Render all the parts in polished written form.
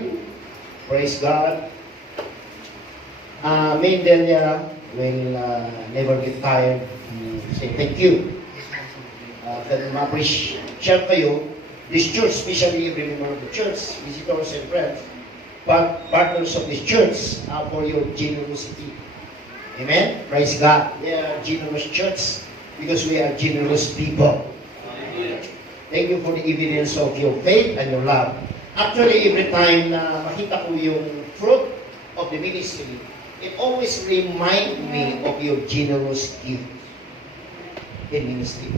you. Praise God. Me and Delia will never get tired to say thank you. Kaya ma-appreciate kayo, this church, especially every member of the church, visitors and friends, partners of this church, for your generosity. Amen? Praise God. We are a generous church because we are generous people. Amen. Thank you for the evidence of your faith and your love. Actually, every time na makita ko yung fruit of the ministry, it always reminds me of your generous gift in ministry.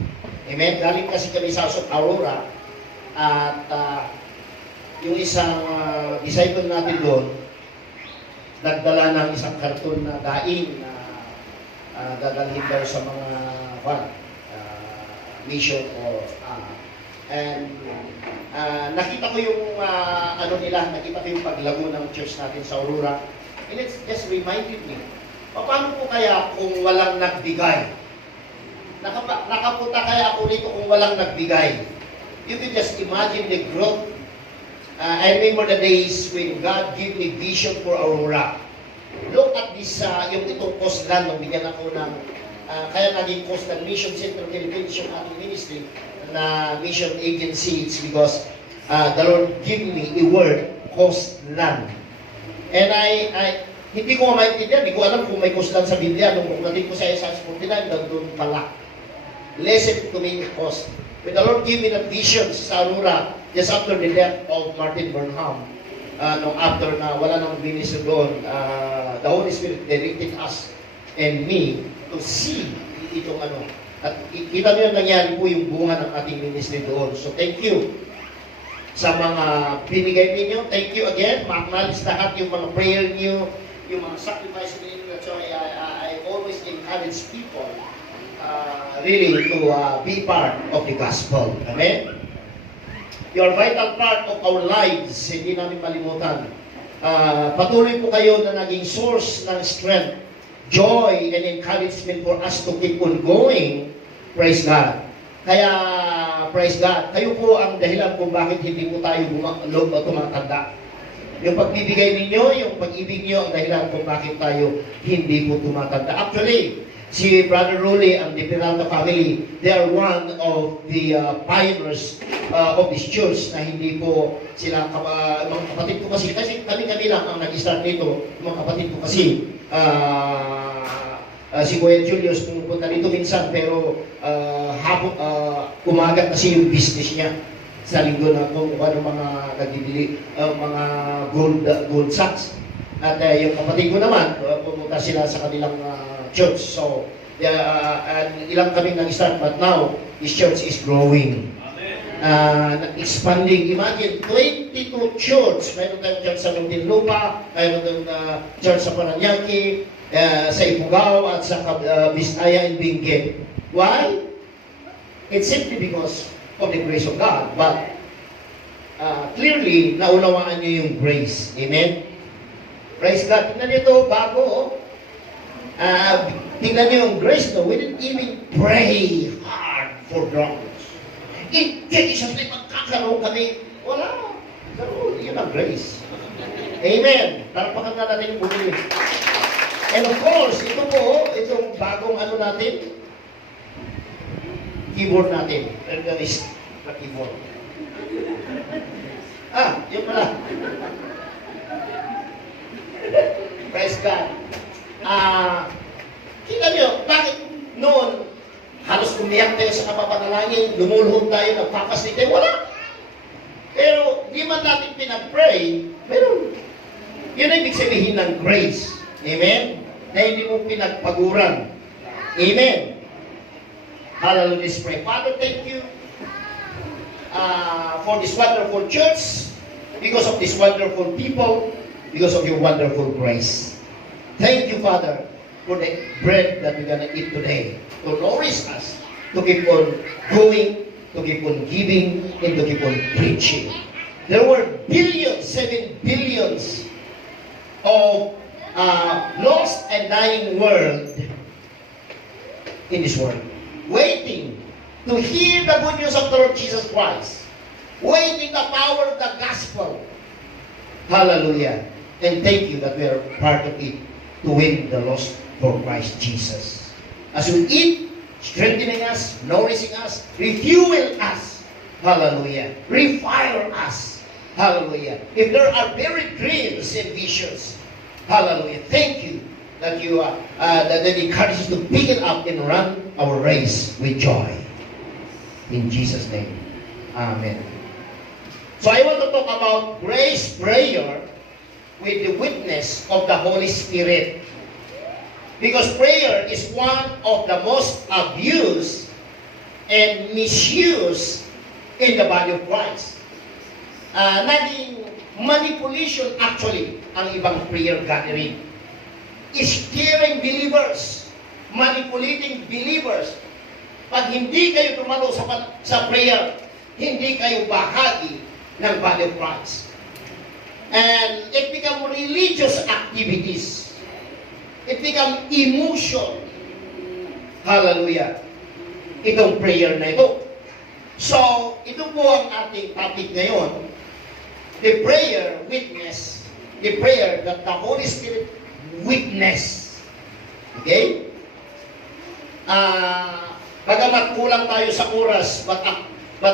Amen? Galing kasi kami sa Aurora at yung isang disciple natin doon, nagdala ng isang karton na daing na dadalhin daw sa mga mission or and nakita ko yung nakita ko yung paglago ng church natin sa Aurora, and it just reminded me, paano po kaya kung walang nagbigay? Nakapunta kaya ako rito kung walang nagbigay? You can just imagine the growth. I remember the days when God gave me vision for Aurora. Look at this, yung itong coastland, nung bigyan ako ng, kaya naging Coastal Mission Center Philippines yung ating ministry, na mission agency. It's because the Lord gave me a word, coastland. And I hindi ko maintindihan, hindi ko alam kung may coastland sa Biblia. Nung pagdating ko sa Isaiah 49, nandun pala. Blessed to me coast. When the Lord gave me that vision sa Aurora, just after the death of Martin Burnham, nung after na wala nang minister doon, the Holy Spirit directed us and me to see itong at kita nyo nangyari po yung bunga ng ating ministry doon. So thank you sa mga binigay ninyo. Thank you again. Ma-acknowledge lahat yung mga prayer niyo, yung mga sacrifice ninyo. So I always encourage people really to be part of the gospel. Amen? You are a vital part of our lives. Hindi namin malimutan. Patuloy po kayo na naging source ng strength, joy, and encouragement for us to keep on going. Praise God. Kaya, praise God, kayo po ang dahilan kung bakit hindi po tayo tumatanda. Yung pagbibigay ninyo, yung pag-ibig nyo, ang dahilan kung bakit tayo hindi po tumatanda. Actually, si Brother Rolly and the Peralta family, they are one of the pioneers of this church na hindi po sila, mga kapatid ko kasi kami lang ang nag-start nito. Mga kapatid ko kasi, si Kuya Julius pumunta dito minsan, pero kumagat kasi yung business niya sa linggo na kung ano mga nagbibili, mga gold sacks. At yung kapatid ko naman, pumunta sila sa kanilang church. So, ilang kami nag-start, but now, this church is growing. Expanding. Imagine, 22 church. Mayroon tayong church sa Muntinlupa, mayroon tayong church sa Paranaque, sa Ifugao, at sa Bisaya and Benguet. Why? It's simply because of the grace of God. But, clearly, naunawaan nyo yung grace. Amen? Praise God. Tingnan nyo ito, bago, tingnan nyo yung grace, no? We didn't even pray hard for drums. Kaya isang tayo magkakaroon kami, wala. Karoon, yun ang grace. Amen. Tarapakan na natin yung bumili. And of course, ito po, itong bagong natin, keyboard natin. Organist na keyboard. Yun pala. Praise God. Kita nyo, bakit noon, halos umiyak tayo sa kapapanalangin, lumulhod tayo, nagpapasli tayo, wala. Pero, di man natin pinag-pray, meron. Yun ang ibig sabihin ng grace. Amen? Na hindi mo pinagpaguran. Amen? Hallelujah, let's pray. Father, thank you for this wonderful church, because of this wonderful people, because of your wonderful grace. Thank you, Father, for the bread that we're going to eat today, to nourish us, to keep on going, to keep on giving, and to keep on preaching. There were billions, 7 billions of lost and dying world in this world, waiting to hear the good news of the Lord Jesus Christ, waiting the power of the gospel. Hallelujah. And thank you that we are part of it to win the lost for Christ Jesus. As we eat, strengthening us, nourishing us, refuel us. Hallelujah. Refire us. Hallelujah. If there are buried dreams and visions, hallelujah. Thank you that you that encourages us to pick it up and run our race with joy. In Jesus' name. Amen. So I want to talk about grace prayer with the witness of the Holy Spirit. Because prayer is one of the most abused and misused in the body of Christ. Naging manipulation actually ang ibang prayer gathering. Scaring believers, manipulating believers. Pag hindi kayo dumalo sa prayer, hindi kayo bahagi ng body of Christ. And it become religious activities. It become emotion. Hallelujah. Itong prayer na ito. So, ito po ang ating topic ngayon. The prayer witness. The prayer that the Holy Spirit witness. Okay? Bagamat kulang tayo sa oras, but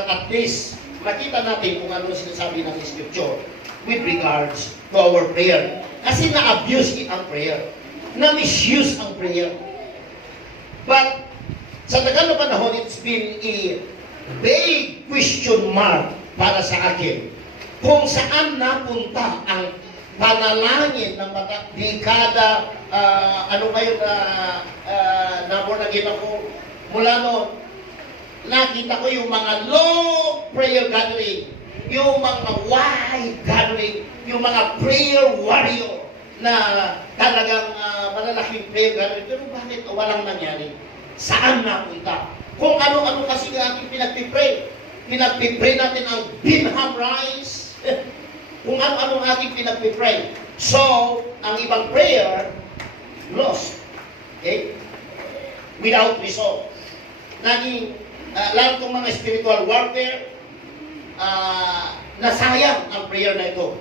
at least, makita natin kung ano sinasabi ng Scripture with regards to our prayer. Kasi na-abuse ang prayer. Na-misuse ang prayer. But, sa tagal na panahon, it's been a big question mark para sa akin kung saan napunta ang panalangin ng dekada, born again ako, mula noon, nakita ko yung mga long prayer gathering, yung mga wide gathering, yung mga prayer warrior na talagang malalaking prayer gathering. Pero bakit walang nangyari? Saan napunta? Kung ano-ano kasi nga ating pinagpipray. Pinagpipray natin ang Binham Rice. Kung ano-ano ating pinagpipray. So, ang ibang prayer, lost. Okay? Without result. Naging, lahat ng mga spiritual warfare, nasayang ang prayer na ito.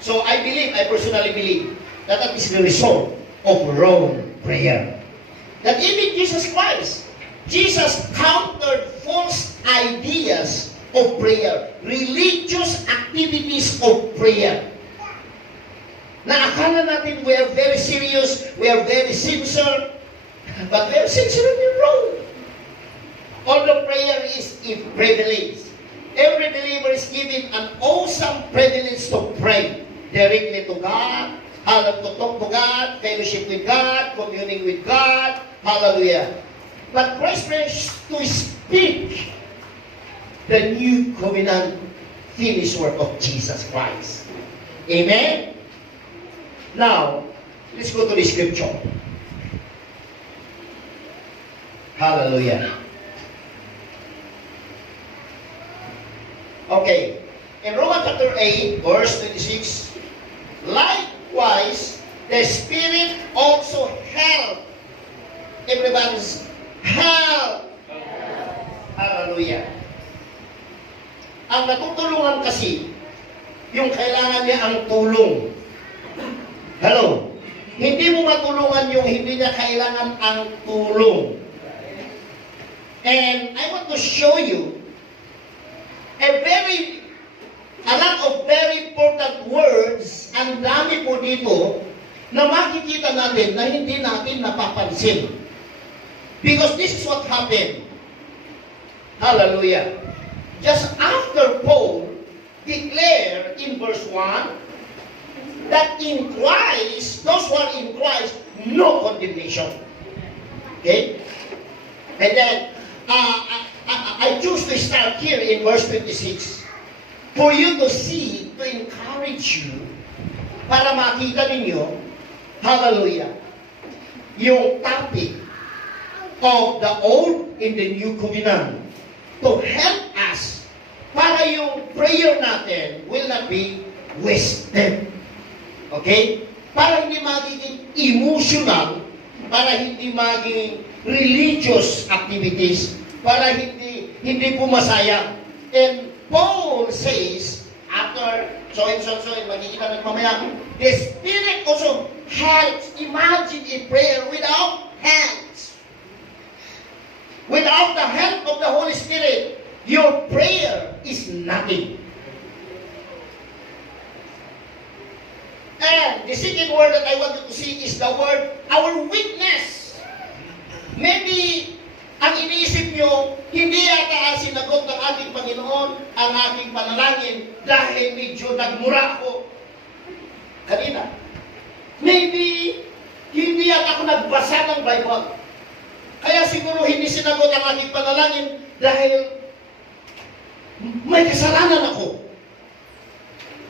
So, I personally believe, that is the result of wrong prayer. That even Jesus Christ, Jesus countered false ideas of prayer, religious activities of prayer. Na akala natin we are very serious, we are very sincere, but we are sincerely wrong. Although prayer is a privilege, every believer is given an awesome privilege to pray directly to God, to talk to God, fellowship with God, communing with God. Hallelujah. But Christ prays to speak the new covenant finished work of Jesus Christ. Amen? Now, let's go to the scripture. Hallelujah. Okay. In Romans chapter 8, verse 26, likewise, the Spirit also helped. Everybody's help. Hallelujah. Ang natutulungan kasi, yung kailangan niya ang tulong. Hello? Hindi mo matulungan yung hindi niya kailangan ang tulong. And I want to show you a lot of very important words, ang dami po dito, na makikita natin na hindi natin napapansin. Because this is what happened. Hallelujah. Just after Paul declared in verse 1 that in Christ, those who are in Christ, no condemnation. Okay? And then, I choose to start here in verse 26 for you to see, to encourage you, para makita ninyo, hallelujah, yung topic of the old in the new covenant to help us para yung prayer natin will not be wasted. Okay? Para hindi magiging emotional, para hindi maging religious activities, para hindi pumasayang. And Paul says, after so and so, makikita natin mamaya, the Spirit also helps. Imagine a prayer without hands. Without the help of the Holy Spirit, your prayer is nothing. And the second word that I want you to see is the word, our weakness. Maybe ang iniisip nyo, hindi yata sinagot ng ating Panginoon ang aking panalangin dahil medyo nagmura ako kanina. Maybe, hindi yata ako nagbasa ng Bible. Kaya siguro hindi sinagot ang aking panalangin dahil may kasalanan ako.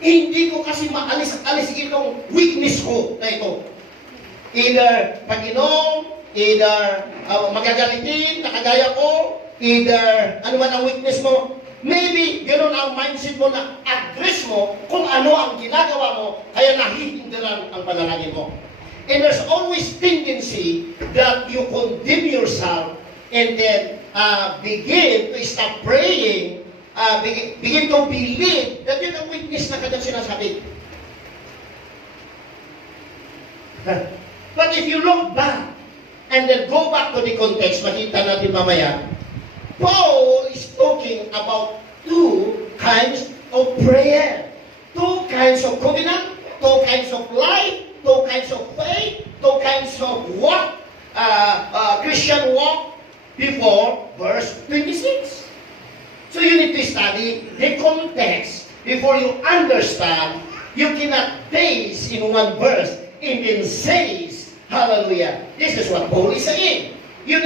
Hindi ko kasi maalis-alis itong weakness ko na ito. Either pag-inom, either magagalitin, nakagaya ko, either ano man ang weakness mo, maybe ganoon ang mindset mo na address mo kung ano ang ginagawa mo, kaya nahihindiran ang panalangin mo. And there's always tendency that you condemn yourself and then begin to stop praying, begin to believe that yun ang weakness na kanyang sinasabi. But if you look back, and then go back to the context, makita natin mamaya, Paul is talking about two kinds of prayer. Two kinds of covenant, two kinds of life, two kinds of faith, two kinds of walk, Christian walk before verse 26. So you need to study the context before you understand. You cannot base in one verse and then say, hallelujah. This is what Paul is saying. You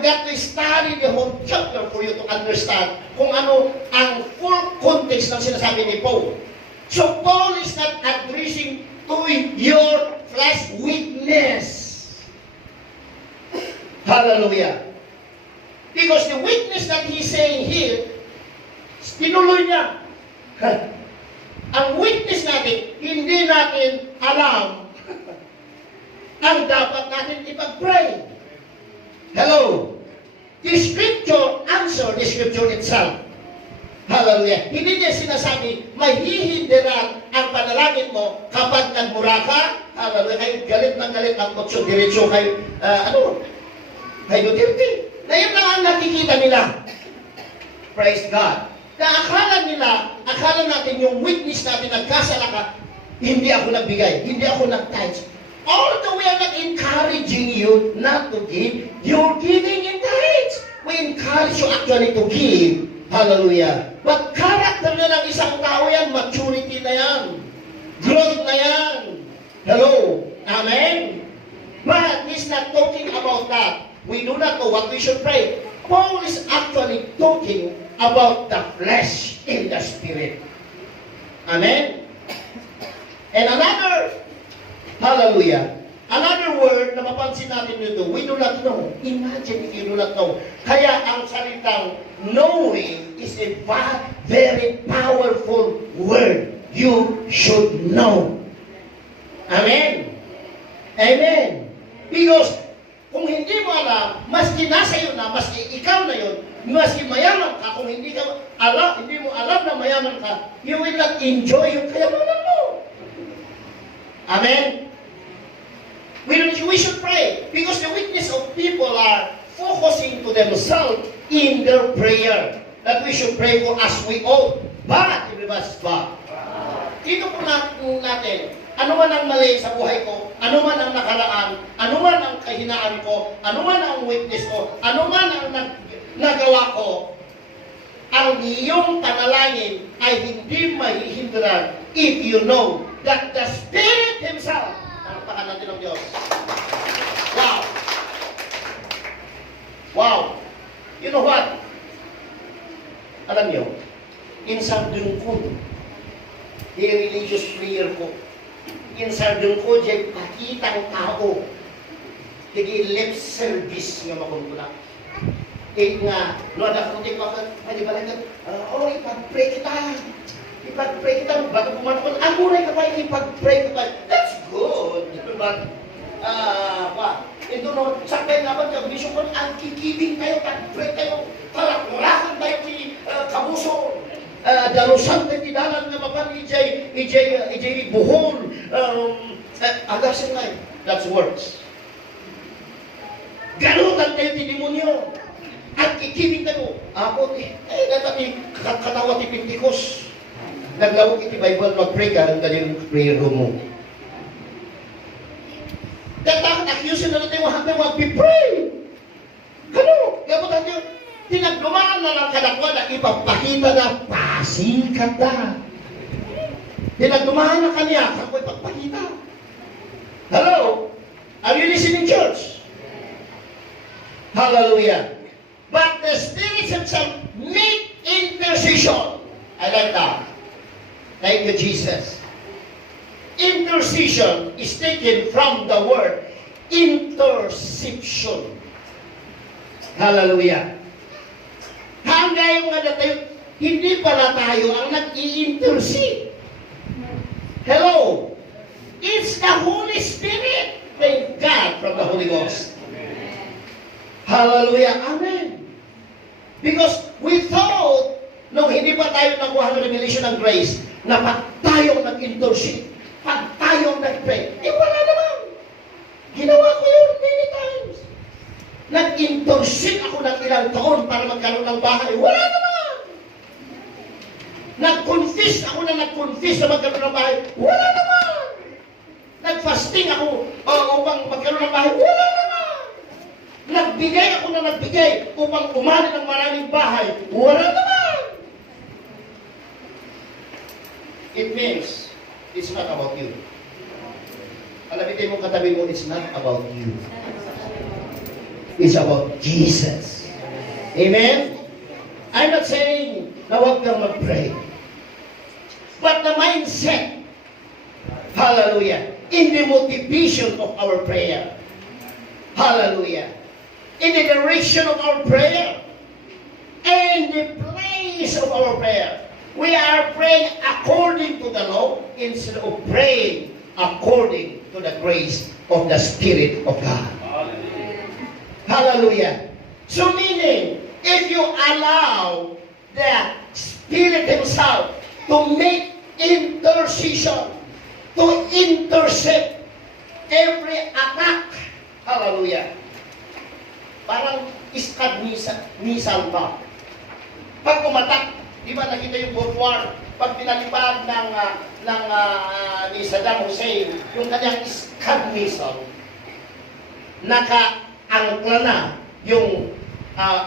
got to study the whole chapter for you to understand kung ano ang full context ng sinasabi ni Paul. So Paul is not addressing to your flesh weakness. Hallelujah. Because the weakness that he's saying here, tinuloy niya. Ang weakness natin, hindi natin alam ang dapat natin ipag-pray. Hello. The scripture answer the scripture itself. Hallelujah. Hindi niya sinasabi, mahihindiran ang panalangin mo kapag nagmura ka. Hallelujah. Kayo galit ng galit ang kotso diretso kay, kay Duterte. Na yun lang ang nakikita nila. Praise God. Na akala natin yung witness natin nagkasala ka, hindi ako nagbigay, hindi ako nag-tithe. Although we are not encouraging you not to give, you're giving in tithes. We encourage you actually to give. Hallelujah. But character na ng isang tao yan, maturity na yan. Growth na yan. Hello. Amen? But he's not talking about that. We do not know what we should pray. Paul is actually talking about the flesh and the spirit. Amen? And hallelujah. Another word na mapansin natin dito, we do not know. Imagine if you do not know. Kaya ang salitang knowing is a very powerful word. You should know. Amen? Amen. Because kung hindi mo alam, maski nasa iyo na, maski ikaw na yun, maski mayaman ka, kung hindi mo alam na mayaman ka, you will not enjoy yung kayamanan mo. Amen? We should pray because the weakness of people are focusing to themselves in their prayer. That we should pray for as we ought. But, everybody, dito po natin, ano man ang mali sa buhay ko, ano man ang nakaraan, ano man ang kahinaan ko, ano man ang weakness ko, ano man ang nagawa ko, ang iyong panalangin ay hindi mahihindiran if you know that the Spirit Himself, nangatakan natin ng Diyos. Wow! Wow! You know what? Alam niyo, insardun ko, the religious prayer ko, insardun ko, dyan pakitang tao, hindi lip service nga makumpula. Nga, no, nakakutik ko ako, hindi ba lang, ipag-pray kita, bago pumanakon, amuray ka pa, ipag-pray ka pa, that's good. But, ito no, sakay naman ka, mission ko, ang kikibing kayo, pag-pray kayo, tarakurakan tayo si Kabuso, dalusan tayo ti dalan nga mapan, EJ buhol, agasin nga, that's works. Ganutan kayo ti demonyo. At kikibig ka mo. Ako, natami katawa ti Pentecost. Naglawag iti Bible, mag-pray ka, ang kanyang prayer room mo. Dapat accuse na natin hanggang mag-pray. Gano? Gabutan nyo, tinaglumaan na lang kadakwa na ipapakita na pasikat na. Tinaglumaan na kanya, kako ipapakita. Hello? Are you listening, church? Hallelujah. But the Spirit Himself make intercession. I like that. Thank you, Jesus. Intercession is taken from the word interception. Hallelujah. Hanggang nga na tayo, hindi pala tayo ang nag-i-intercede. Hello? It's the Holy Spirit. Thank God from the Holy Ghost. Hallelujah. Amen. Because we thought, nung hindi pa tayo nakuha ng revelation ng grace, na pag tayong nag-intercede, pag tayong nag-pray, wala naman. Ginawa ko yun many times. Nag-intercede ako ng ilang taon para magkaroon ng bahay. Wala naman. Nag-confess ako na magkaroon ng bahay. Wala naman. Nag-fasting ako upang magkaroon ng bahay. Wala naman. Nagbigay ako na nagbigay upang umani ng maraming bahay. Wala naman. It means, it's not about you. Alabitin mo katabi mo, it's not about you. It's about Jesus. Amen? I'm not saying na huwag kang mag-pray. But the mindset, hallelujah, in the motivation of our prayer, hallelujah, in the direction of our prayer, and the place of our prayer. We are praying according to the law instead of praying according to the grace of the Spirit of God. Hallelujah. Hallelujah. So meaning, if you allow the Spirit Himself to make intercession, to intercept every attack, hallelujah, parang iskad misal ba? Pag umatak, di ba nakita yung Gulf War? Pag pinalipad ni Saddam Hussein, yung kanyang iskad missile, naka-angkla na yung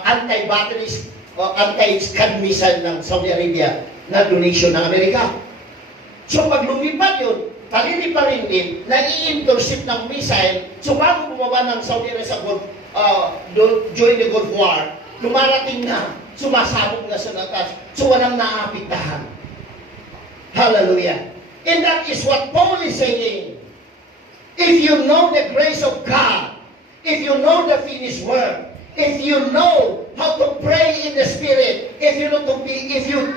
anti-batteries o anti-scad missile ng Saudi Arabia na donation ng Amerika. So pag lumipad yun, palili pa rin din, nai-intercept ng missile, so bago bumaba ng Saudi Arabia sa Gulf, during the Gulf War, lumarating na, sumasabog na sa natas, so walang naapitahan. Hallelujah. And that is what Paul is saying. If you know the grace of God, if you know the finished work, if you know how to pray in the Spirit, if you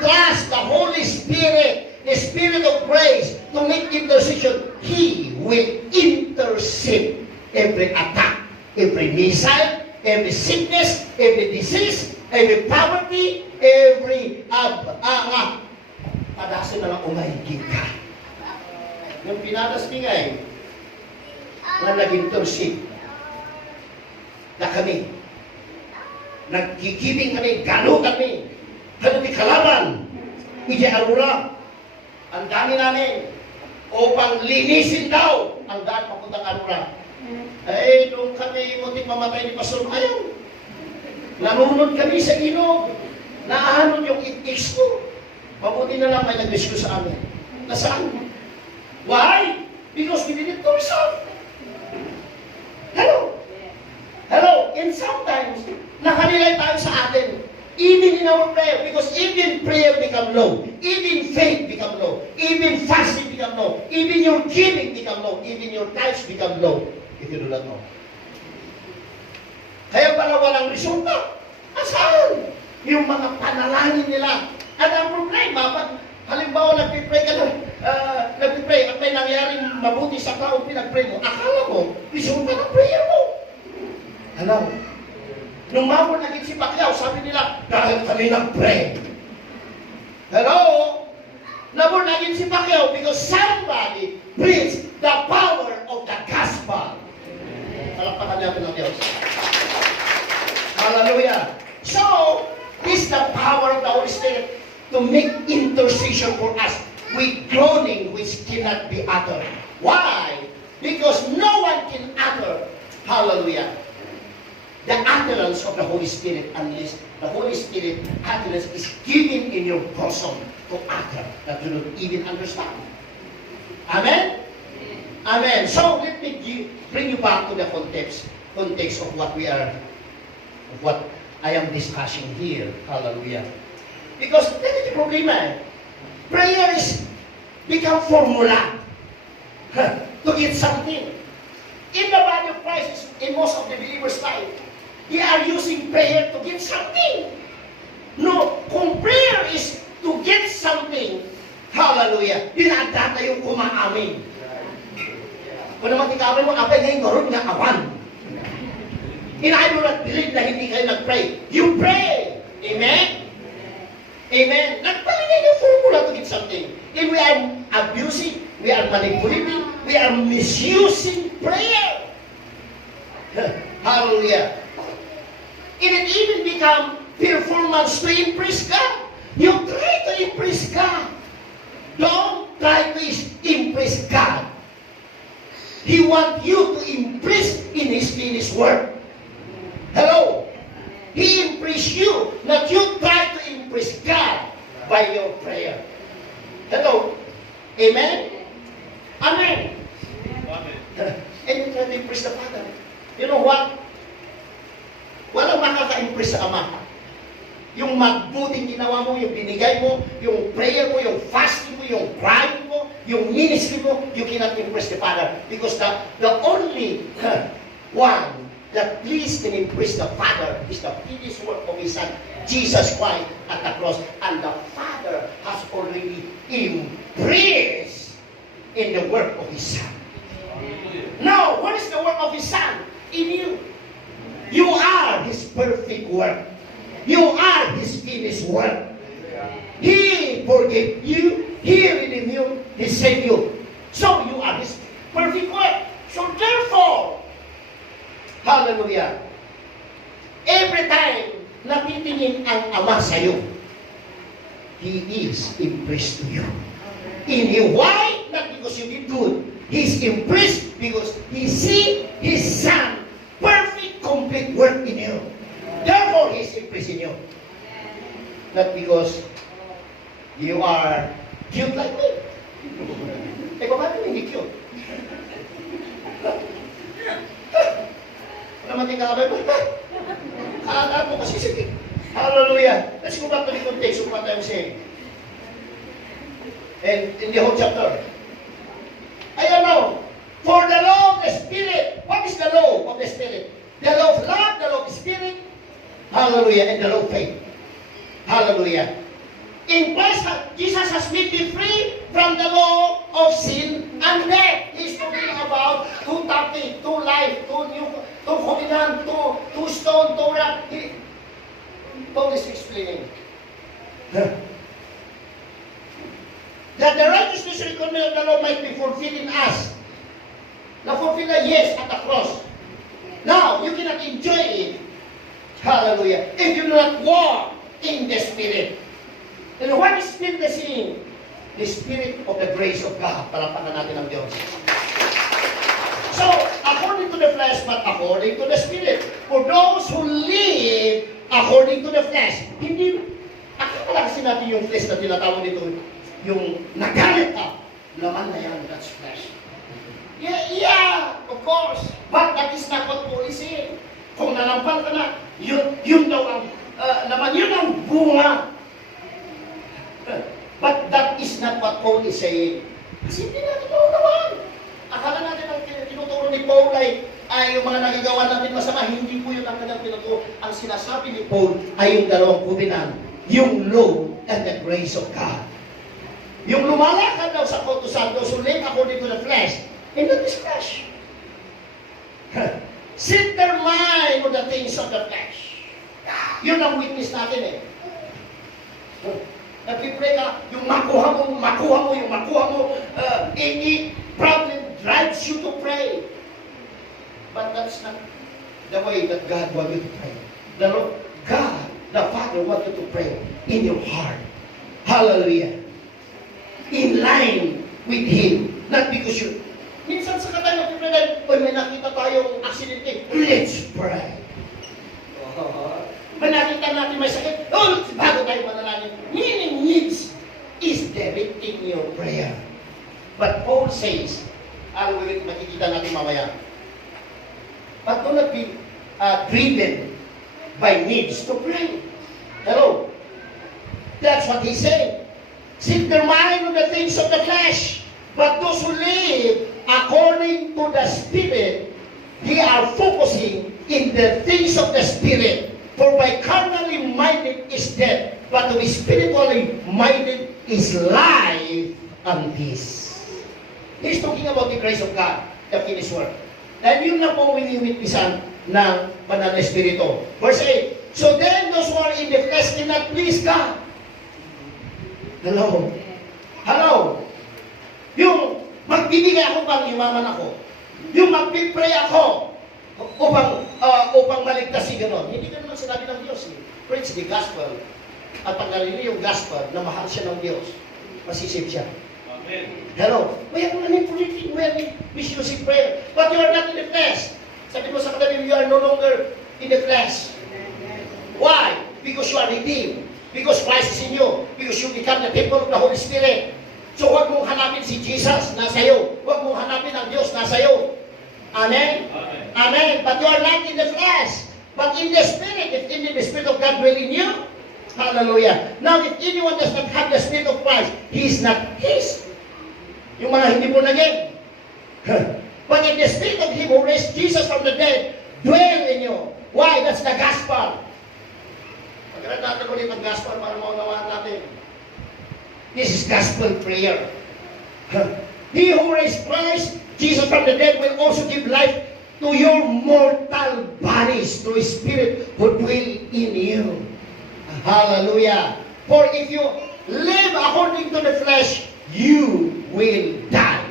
trust the Holy Spirit, the Spirit of grace to make intercession, He will intercept every attack, every missile, every sickness, every disease, every poverty, every padasin na lang umahigit ka. Nung pinadas-pingay, na nag-intercede na kami, nagkikibing kami, gano kami, ano di kalaban, ije arura, ang dami namin, upang linisin daw ang daan papuntang arura. Eh, nung kami muntik mamatay ni Pastor, ayaw. Nanunod kami sa inog, naanon yung itis ko. Mabuti na lang may nag-rescue sa amin. Nasaan? Why? Because we did it to ourselves. Hello? Hello? And sometimes, nakalilay tayo sa atin, even in our prayer, because even prayer become low, even faith become low, even fasting become low, even your giving become low, even your tithes become low, if you do not know. Kaya pala walang resulta. Asaan? Yung mga panalangin nila. At ang problema, pag halimbawa nagpipray ka na, nagpipray at may nangyaring mabuti sa taong pinagpray mo, akala mo, resulta ng prayer mo. Alam, nung mabot naging si Pacquiao, sabi nila, dahil kami nag-pray. Hello? Naborn again si Pacquiao because somebody preached the power of the gospel. Palakpakan natin ng Diyos. Hallelujah. So, this is the power of the Holy Spirit to make intercession for us with groaning which cannot be uttered. Why? Because no one can utter, hallelujah, the utterance of the Holy Spirit unless the Holy Spirit utterance is given in your bosom to utter that you don't even understand. Amen? Amen. So let me bring you back to the context of what I am discussing here. Hallelujah. Because that is the problem. Prayer is become formula to get something. In the body of Christ, in most of the believers' life, they are using prayer to get something. No, kung prayer is to get something, hallelujah, dinadata yung kumaamin. Kung naman ikaw mo, apay ngayon ngayon nga awan. And I do not believe na hindi kayo nag-pray. You pray. Amen? Amen. Nagpalagay yung formula to get something. And we are abusing, we are manipulating, we are misusing prayer. Hallelujah. And it even become performance to impress God. You try to impress God. Don't try to impress God. He wants you to impress in His finished work. Hello? He impress you, not you try to impress God by your prayer. Hello? Amen? Amen? Amen. And you try to impress the Father. You know what? Walang makaka-impress sa Ama. Yung magbuting ginawa mo, yung binigay mo, yung prayer mo, yung fasting mo, yung crying mo, yung ministry mo, you cannot impress the Father. Because the only one that please and impress the Father is the finished work of His Son, Jesus Christ, at the cross. And the Father has already impressed in the work of His Son. Now, what is the work of His Son? In you. You are His perfect work. You are His finished work. He forgave you. He redeemed you. He saved you. So you are His perfect work. So therefore, hallelujah, every time natitingin ang Ama sa iyo, He is impressed to you. In you. Why? Not because you did good. He's impressed because He see His Son perfect, complete work in you. Therefore, He's impressed in you. Not because you are cute like me. Eh, bakit hindi cute? Naman tingabay mo. Alam mo kasi sige. Hallelujah. Let's go back to the context of what I'm saying. And in the whole chapter. Ayan now. For the law of the Spirit. What is the law of the Spirit? The law of love, the law of the Spirit. Hallelujah. And the law of faith. Hallelujah. In Christ, Jesus has made me free from the law of sin and death. He's talking about two topic, two life, two covenant, two stone, two rock. Paul is explaining. That the righteousness and economy of the law might be fulfilled in us. Now, fulfill the yes at the cross. Now, you cannot enjoy it. Hallelujah. If you do not walk in the Spirit. And what is Spirit the same? The Spirit of the grace of God. Palapakan natin ang Diyos. So, according to the flesh, but according to the Spirit. For those who live according to the flesh. Hindi, akala kasi natin yung flesh na tinatawag dito, yung nagalit ka. Laman na yan, that's flesh. Yeah, of course. But that is not what Paul is saying. Kung nalampal ka na, yun daw ang, naman yun ang bunga. But that is not what Paul is saying. Kasi hindi natin naunawan. Akala natin ang tinuturo ni Paul ay yung mga nagagawa natin masama. Hindi po yun ang kanyang tinuturo. Ang sinasabi ni Paul ay yung dalawang covenant. Yung law and the grace of God. Yung lumalakad daw sa kautusan, those who live according to the flesh, and that is flesh. Set their mind on the things of the flesh. Yun ang witness natin eh. Nagpipray ka, yung makuha mo, any problem drives you to pray. But that's not the way that God wants you to pray. The Lord, God, the Father wants you to pray in your heart. Hallelujah. In line with Him. Not because you... Minsan sa katayo, may nakita tayong aksidente. Let's pray. May nakita natin may sakit. Bago tayo manalangin. Meaning needs is directing your prayer. But Paul says, makikita natin mamaya, but do not be driven by needs to pray. Hello? That's what he said. Set their mind on the things of the flesh, but those who live according to the Spirit, they are focusing in the things of the Spirit. For by carnally minded is death, but to be spiritually minded is life and peace. He's talking about the grace of God, the finished work. And yun na po winiwitnisan ng banal na Espiritu. Verse 8, so then those who are in the flesh cannot please God. Hello? Hello? Yung magbibigay ako pang imaman ako. Yung magpipray ako upang maligtas si ganon. Hindi ka naman sinabi ng Diyos. Preach the gospel. At pag narinig yung gospel na mahal siya ng Diyos, masisip siya. Amen. Hello? We have manipulating, we have misusing prayer. But you are not in the flesh. Sabi mo sa katabi, you are no longer in the flesh. Why? Because you are redeemed. Because Christ is in you. Because you become the temple of the Holy Spirit. So huwag mong hanapin si Jesus, nasa iyo. Huwag mong hanapin ang Diyos, nasa iyo. Amen? Amen? Amen. But you are not in the flesh, but in the Spirit. If in the Spirit of God dwell in you, hallelujah. Now, if anyone does not have the Spirit of Christ, he is not His. Yung mga hindi born again. But if the Spirit of Him who raised Jesus from the dead dwell in you, why? That's the gospel. Pagkaroon natin ulit ang gospel para maunawaan natin. This is gospel prayer. He who raised Christ, Jesus from the dead, will also give life to your mortal bodies, to His Spirit who dwell in you. Hallelujah. For if you live according to the flesh, you will die.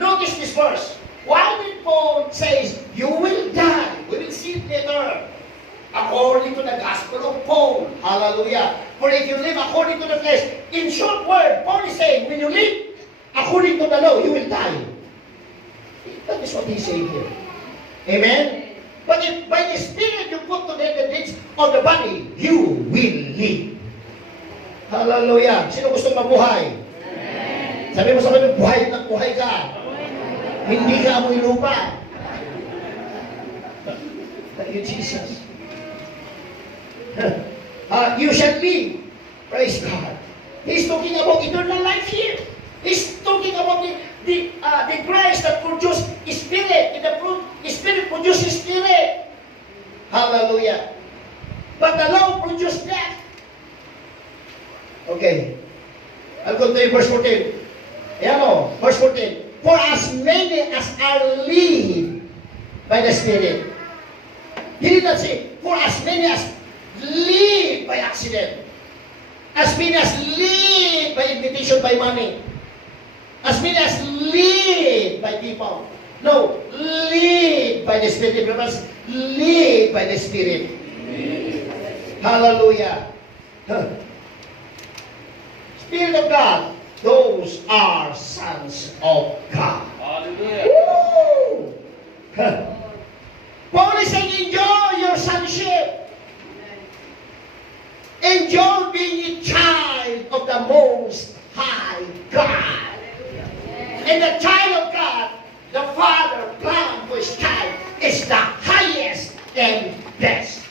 Notice this verse. Why did Paul say, you will die? We will see it later. According to the gospel of Paul. Hallelujah. For if you live according to the flesh, in short word, Paul is saying, when you live according to the law, you will die. That is what he's saying here. Amen? But if by the Spirit you put to death the deeds of the body, you will live. Hallelujah. Sino gusto mabuhay? Amen. Sabi mo sa kanya, buhay na buhay ka. Hindi ka amoy lupa. Thank you, Jesus. You shall live. Praise God. He's talking about eternal life here. He's talking about the grace that produces Spirit. And the Spirit produces Spirit. Hallelujah. But the law produces death. Okay. I'll go to verse 14. Ayan o, verse 14. For as many as are led by the Spirit. He did not say, for as many as live by accident. As many as live by invitation by money. As many as live by people. No, live by the Spirit. Live by the Spirit. Hallelujah. Spirit of God, those are sons of God. Hallelujah. Woo! Paul is saying, enjoy your sonship. Enjoy being a child of the Most High God. And the child of God, the Father plan for His child is the highest and best.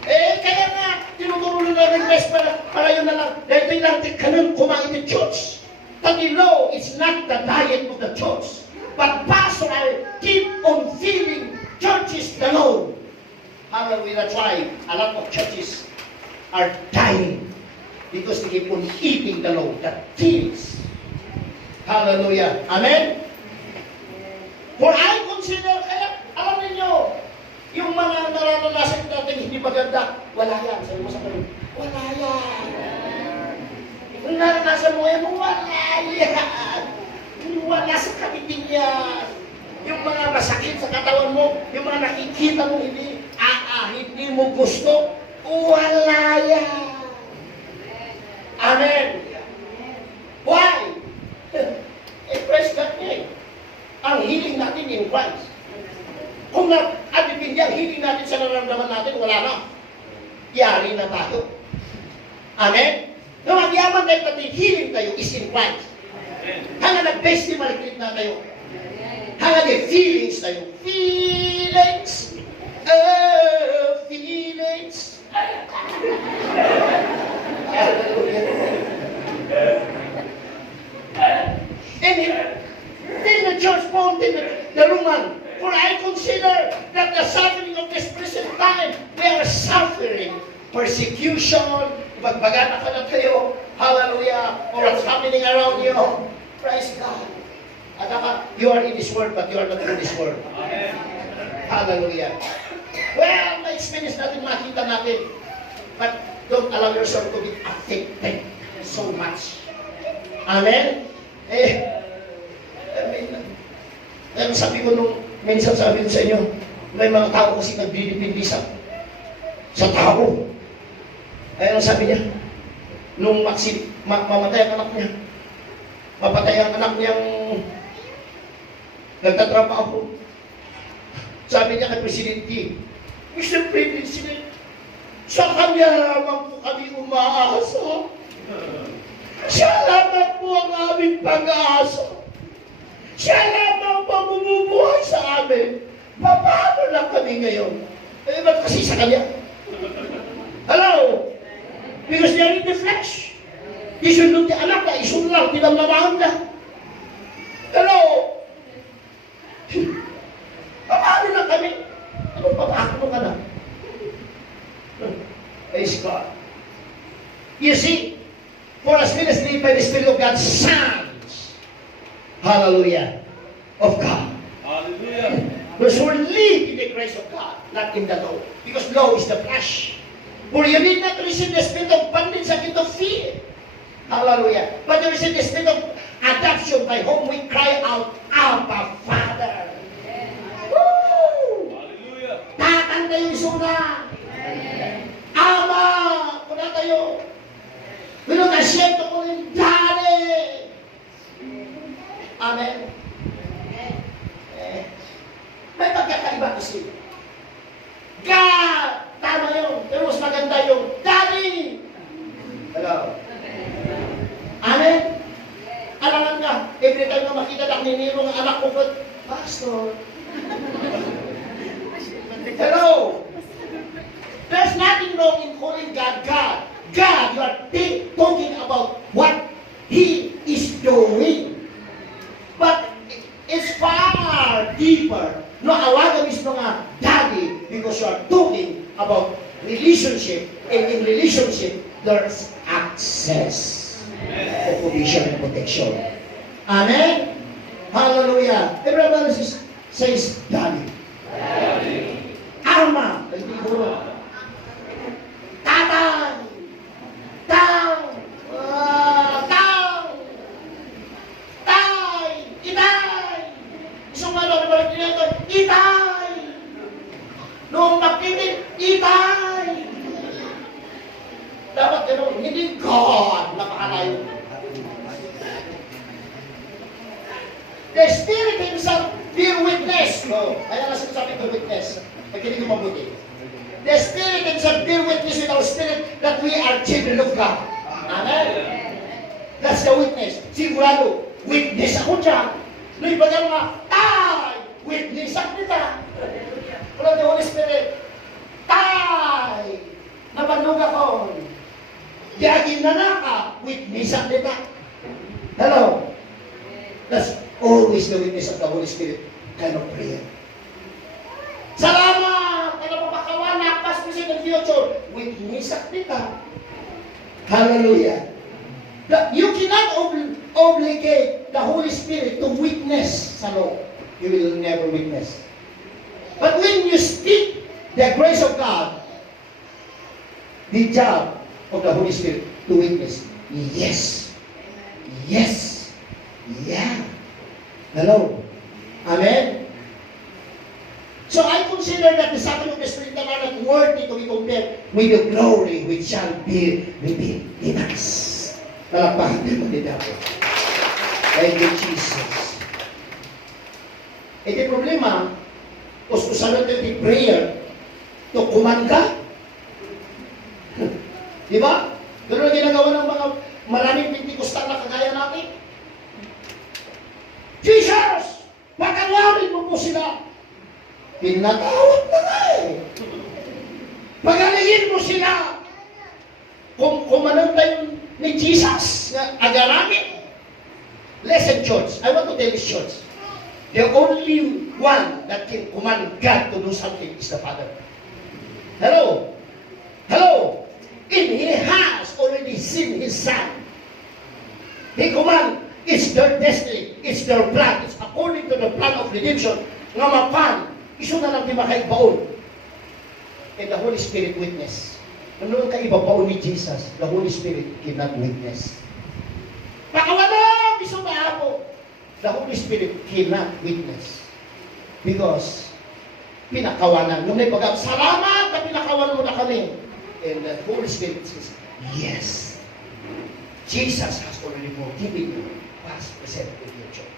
Kaya nga, tinuturo nila ng best para yun na lang. Dahil ito lang, kanang kumain ng church. But you know, it's not the diet of the church. But pastor, I keep on feeling churches alone. Hallelujah, that's why a lot of churches are dying because they keep on eating the law that kills. Hallelujah. Amen? For I consider, kaya alam niyo, yung mga nararanasan natin hindi maganda, wala yan. Sabi mo sa kanila, Wala yan. Kung naranasan mo yan, wala yan. Wala sa kapiting yan. Yung mga masakit sa katawan mo, yung mga nakikita mo hindi mo gusto, wala yan. Amen. Why? Praise God niya. Ang healing natin in Christ. Kung na-adipin niya, healing natin sa nararamdaman natin, wala na. Yari na tayo. Amen? Nung magyaman tayo pati healing tayo is in Christ. Hanga nag-festival clip na tayo. Hanga feelings tayo. Feelings. Feelings. And then the church fountain, the Roman, for I consider that the suffering of this present time, we are suffering persecution, bagbagana ka na tayo, hallelujah, or what's happening around you. Praise God. At you are in this world, but you are not in this world. Amen. Hallelujah. Well, na-experience natin, makita natin, but don't allow yourself to be affected so much. Amen? Sabi ko nung minsan sabi ko sa inyo, may mga tao kasi nagdidipindi sa tao. Ayun ang sabi niya, nung mamatay ang anak niya, mapatay ang anak niyang nagtatrabaho. Sabi niya kay Presidente, Mr. President, sa kanya lamang po kami umaasa. Siya lamang po ang aming pag-aasa. Siya lamang po bumubuhay sa amin. Paano lang kami ngayon? Ba't kasi sa kanya? Hello? Because they are in the flesh. Isunod ni anak na, isunod lang, pinamamahan na. Hello? Paano lang kami? Anong papakano ka na? Praise God. You see, for as many as live by the Spirit of God, sons, hallelujah, of God. Hallelujah. Those who live in the grace of God, not in the law. Because law is the flesh. For you did not receive the spirit of bondage again of fear. Hallelujah. But you receive the spirit of adoption by whom we cry out, Abba, Father. Woo! Hallelujah. Tatan tayo isuna. Ama, kuna tayo. Pero nasyento ko rin dali. Amen. May pagkakaiba kasi. God! Tama yun. Pero mas maganda yung Daddy! Hello? Amen? Alangan ka. Every time na makita na niniro ng anak ko, Pastor. Hello? There's nothing wrong in calling God God. God, you are talking about what He is doing. But it's far deeper. No, awagan mismo nga, Daddy, because you are talking about relationship, and in relationship, there's access for provision and protection. Amen? Hallelujah. Everybody says, Daddy. Daddy. Ama. Tatay. Tang. Tay. Itay. Isang malo, balik niya ito, Itay. Noong magpipit, Itay. Dapat gano'n, hindi God, napakalayo. The Spirit Himself bear witness. No, kaya nga sinasabi ko witness. Nakinig ko mabuti. The Spirit Himself bear witness with our spirit that we are children of God. Amen? That's the witness. Sigurado, witness ako dyan. Naibagan nga, Tay! Witness ako nita. Wala the Holy Spirit. Tay! Nabandog ako. Yagin na naka. Witness ako nita. Hello? That's always the witness of the Holy Spirit kind of prayer. Salamat! Kaya mapakawan na past, present, and future. Witness ako nita. Hallelujah. You cannot obligate the Holy Spirit to witness sa law. You will never witness. But when you speak the grace of God, the job of the Holy Spirit to witness. Yes. Yes. Yeah. Hello. Amen? So I consider that the suffering of the Spirit are not worthy to be compared with the glory which shall be revealed in us. Palakpakan din mo din ako. Thank you, Jesus. Ito problema, usasan natin yung prayer to kumanda. Di ba? Pero na ginagawa ng mga maraming Pentecostal na kagaya natin. Jesus! Pagkalawin mo po sila. Pinatawag na nga eh. Pagalingin mo sila. Kung kumananta yun ni Jesus na agaramin. Listen, church. I want to tell this church. The only one that can command God to do something is the Father. Hello? Hello? And He has already seen His Son. He command. It's their destiny. It's their plan. It's according to the plan of redemption. Nga mapan. Iso na lang di makaibaon. And the Holy Spirit witness. Ano ang kaibabaon ni Jesus? The Holy Spirit cannot witness. Pakawala! Iso na ako. The Holy Spirit cannot witness. Because pinakawanan. Nung nagpagab, salamat na pinakawanan mo na kami. And the Holy Spirit says, yes. Jesus has already forgiven you. Past, present, and future.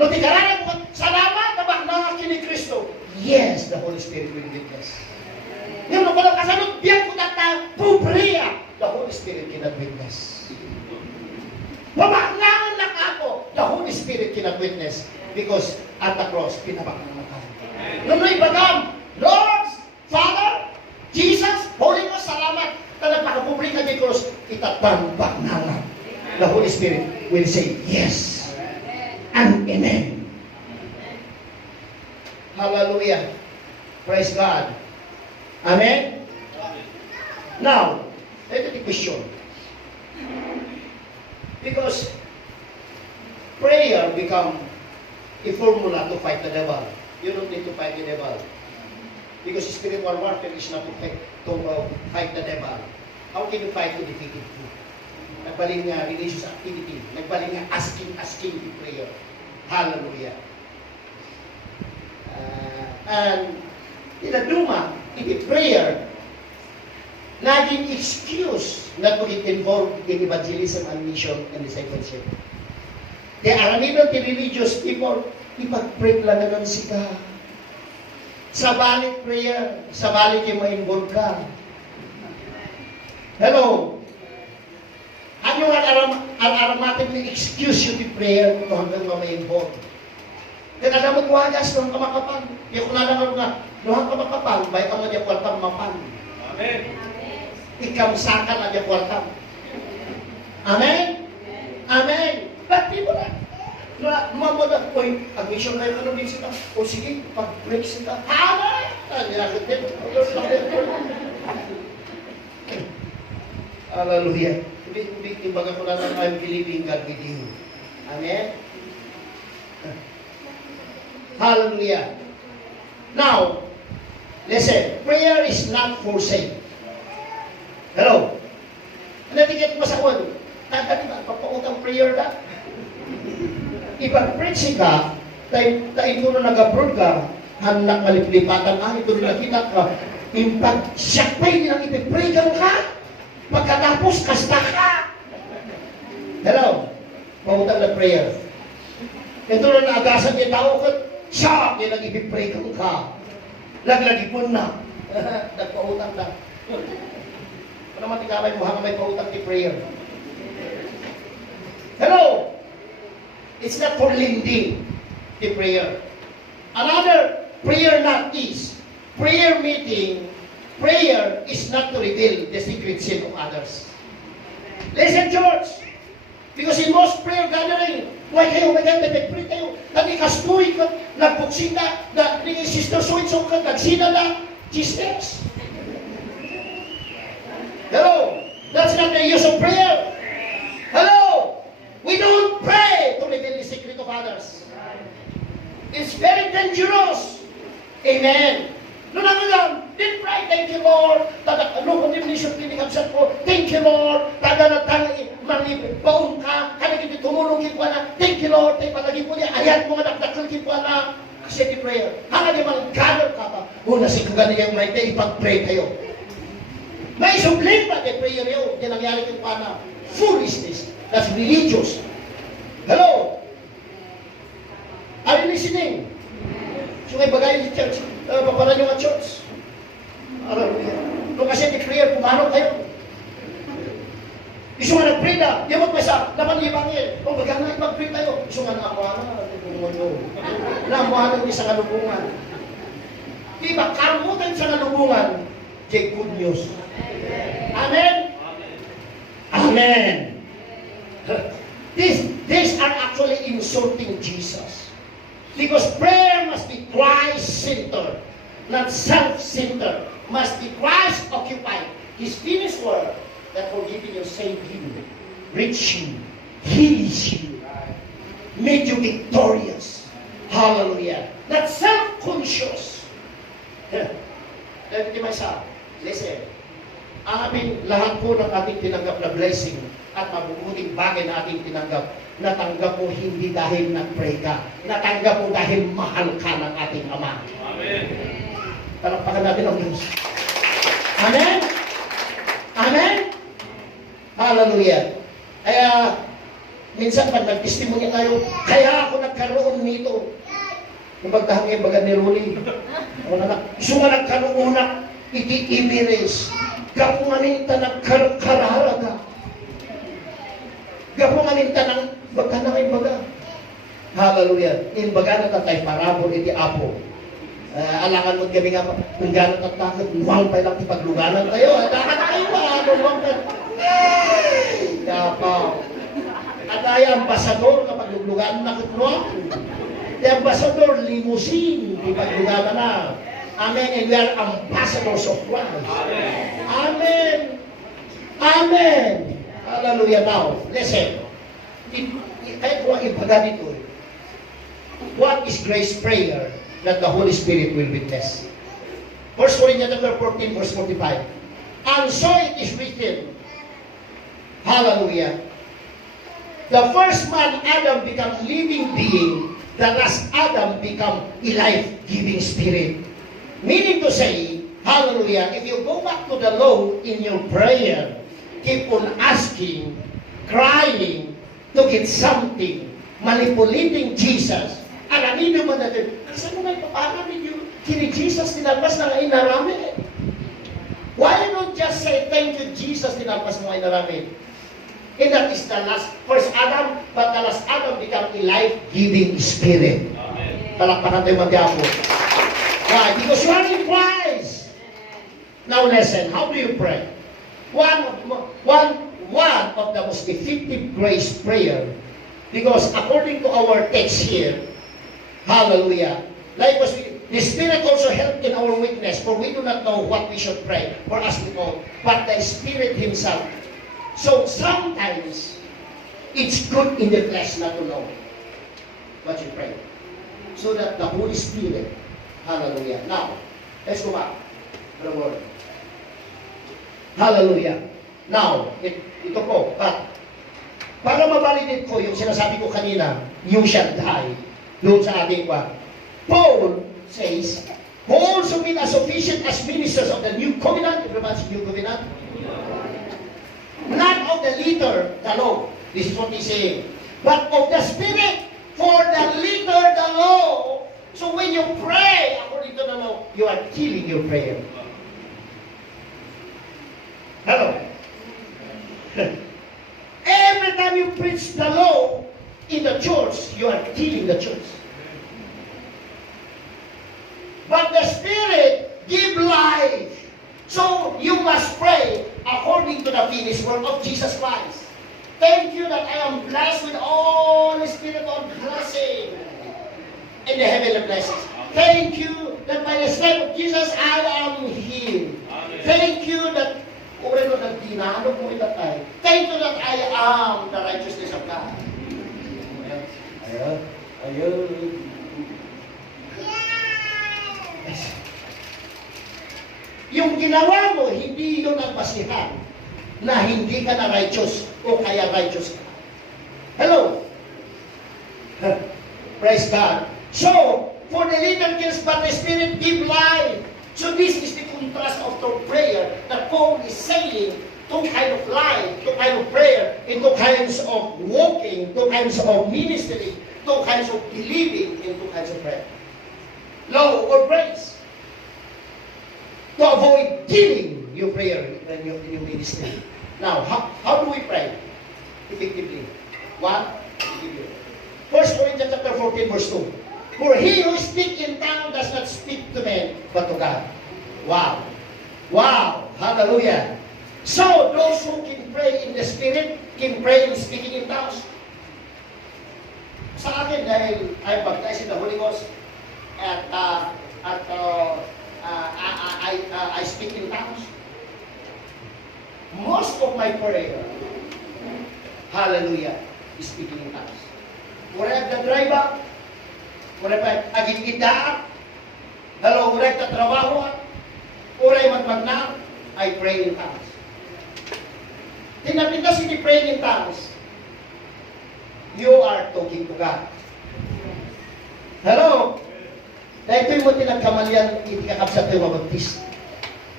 No, di karanan mo, salamat na bakna kini Kristo. Yes, the Holy Spirit will witness. Yung nung walang kasalot, biyan ko tatang pubriya. The Holy Spirit cannot witness. Pabaklangan lang ako. The Holy Spirit cannot witness. Because at the cross, pinabaklangan ako. Nung naibagam, Lord, Father, Jesus, Holy Ghost, salamat. Na nagpakapubri ka di cross, itatambak na lang. The Holy Spirit will say, yes, and amen. Hallelujah. Praise God. Amen? Now, let me question. Because prayer become a formula to fight the devil. You don't need to fight the devil. Because spiritual warfare is not to fight the devil. How can you fight to defeat it? Nagbaling nga religious activity. Nagbaling nga asking in prayer. Hallelujah. And in the Duma, in the prayer, naging excuse not to get involved in evangelism and mission and discipleship. The Aramidon, the religious people, ipag-pray lang na nun sila. Sa balik prayer, sa balik yung ma-involve ka. Hello? Ano ang aramatic na excuse yung prayer kung hanggang ma-involve? Kaya alam mo, wagas nung kamakapan. Yung kung nalang nga, nung kamakapan, bay ka mo niya kwartang mapan. Amen. Ikaw saka na niya kwartang. Amen? Amen. Ba't di mo na? Lumamod na, oy, admission kayo ka din sila. O sige, pag-break sila. Amen! Nilakot din. Hallelujah. Hindi baga ko lang I'm believing God with you. Amen? Hallelujah. Now, listen, prayer is not forsake. Hello? Natigit mo sa kwan. Tanda ba, papautang prayer ka? Ipag-preach ka, tayo ko na nag-abroad ka, hanap maliplipatan ang ito na nakita ka, impag-syakpay nilang ipag-pray ka, pagkatapos kasta ka. Hello? Pautang na prayer. Ito na naagasan niya tao ka, siya, yan ang ipag-pray ka. Laglagi po na. Nagpautang na. Ano naman tikamay mo hanggang may pautang ni prayer? Hello? It's not for lending the prayer. Another prayer not is prayer meeting. Prayer is not to reveal the secret sin of others. Listen, church. Because in most prayer gathering, why kayo, nag-pray tayo, nag-ikastoy ka, nagpuksita, nag-sister so-and-so ka, nagsina na, sisters. Hello? That's not the use of prayer. Hello? We don't pray to reveal the secret of others. It's very dangerous. Amen. No, no, no, no. Then pray, thank you, Lord. Tada, no condemnation, pinikabsat ko. Thank you, Lord. Tada na tali, baon ka. Kaya kita tumulong kita na. Thank you, Lord. Tayo palagi po niya. Ayat mo nga nakdakal kita na. Kasi di prayer. Hanga di mang gather ka pa. Una si kagani yung may tayo ipag-pray kayo. May sublim pa kay prayer yun. Yan nangyari kita na. Foolishness. That's religious. Hello? Are you listening? So may bagay sa church. Paparan nyo nga church. Nung kasi di-prayer, pumanok kayo. Iso nga nag-pray na. Di mo sa laman ibangin. Kung baga nga ipag-pray tayo. Iso nga nakamuha na. Namuha na sa kalubungan. Di ba? Kamutan sa kalubungan. Kay good news. Amen? Amen. These are actually insulting Jesus. Because prayer must be Christ-centered, not self-centered. Must be Christ-occupied. His finished work that forgiving you, saved you, reached you, heals you, made you victorious. Hallelujah. Not self-conscious. Let me myself. Listen. Aming lahat po ng ating tinanggap na blessing at mabubuting bagay na ating tinanggap, natanggap mo hindi dahil nag-pray ka. Natanggap mo dahil mahal ka ng ating Ama. Amen. Palakpakan natin ang Diyos. Amen? Amen? Hallelujah. Kaya, minsan pag nag-testimony tayo, kaya ako nagkaroon nito. Yung pagtahangin, baga ni Ruli. So nga nagkaroon na, iti imiris. Gapunganinta nagkararaga. Gapunganinta ng baga na kayo baga. Hallelujah. In baga na tatay parabol iti apo. Alangan mo kami nga kung gano'n tatakot, luwang pa lang ipagluganan tayo. Dapat kayo ba? Luwang pa. Dapaw. At ay ambasador kapag lugluganan na kutluwang. The ambassador limousine ipagluganan na. Amen. And we are ambassadors of Christ. Amen. Amen. Amen. Hallelujah. Now, listen. Kahit kung ipaga dito, what is grace prayer that the Holy Spirit will witness? 1 Corinthians 14, verse 45. And so it is written, hallelujah, the first man, Adam, became living being, the last Adam become a life-giving spirit. Meaning to say, hallelujah, if you go back to the law in your prayer, keep on asking, crying to get something, manipulating Jesus, alamin naman natin, saan mo nga ipaparami yung kini Jesus tinalpas na nga inarami? Why not just say, thank you Jesus tinalpas mo nga inarami? And that is the last, first Adam, but the last Adam become a life-giving spirit. Palakpakan tayo mag-yapo. Why? Because you are in Christ. Now listen, how do you pray? One of the most effective grace prayer, because according to our text here, hallelujah, likewise, the Spirit also helped in our weakness, for we do not know what we should pray for us to know, but the Spirit Himself. So sometimes, it's good in the flesh not to know what you pray, so that the Holy Spirit, hallelujah. Now, let's go back to the word. Hallelujah. Now, ito po, para mabalidate ko yung sinasabi ko kanina, you shall die, doon sa ating kwa. Paul says, who also been as sufficient as ministers of the new covenant, everybody's new covenant, not of the letter, the law, this is what he's saying, but of the Spirit, for the letter, the law. So when you pray according to the law, you are killing your prayer. Hello? Every time you preach the law in the church, you are killing the church. But the Spirit give life. So you must pray according to the finished work of Jesus Christ. Thank you that I am blessed with all the Spirit of blessing in the heavenly blessings. Thank you that by the stripes of Jesus I am healed. Thank you that thank you that I am the righteousness of God. yung ginawa mo, hindi yun ang basihan na hindi ka na righteous o kaya righteous ka. Hello? Praise God. So, for the little kills, but the Spirit give life. So this is the contrast of the prayer that Paul is saying, two kind of life, two kind of prayer, and two kinds of walking, two kinds of ministry, two kinds of believing, and two kinds of prayer. Law or grace. To avoid killing your prayer and your ministry. Now, how do we pray effectively? One, First Corinthians chapter 14, verse 2. For he who speaks in tongues does not speak to men, but to God. Wow. Wow. Hallelujah. So, those who can pray in the Spirit, can pray in speaking in tongues. Sa akin, dahil I baptized in the Holy Ghost, at I speak in tongues. Most of my prayer, hallelujah, is speaking in tongues. Murag na driver, murag na agit-ita, hello, murag na trabaho, murag magmagna, I pray in tongues. Tinapintas hindi praying in tongues, you are talking to God. Hello? Dahil ito'y mo tinagkamalian, hindi ka kapsat yung mabaptist.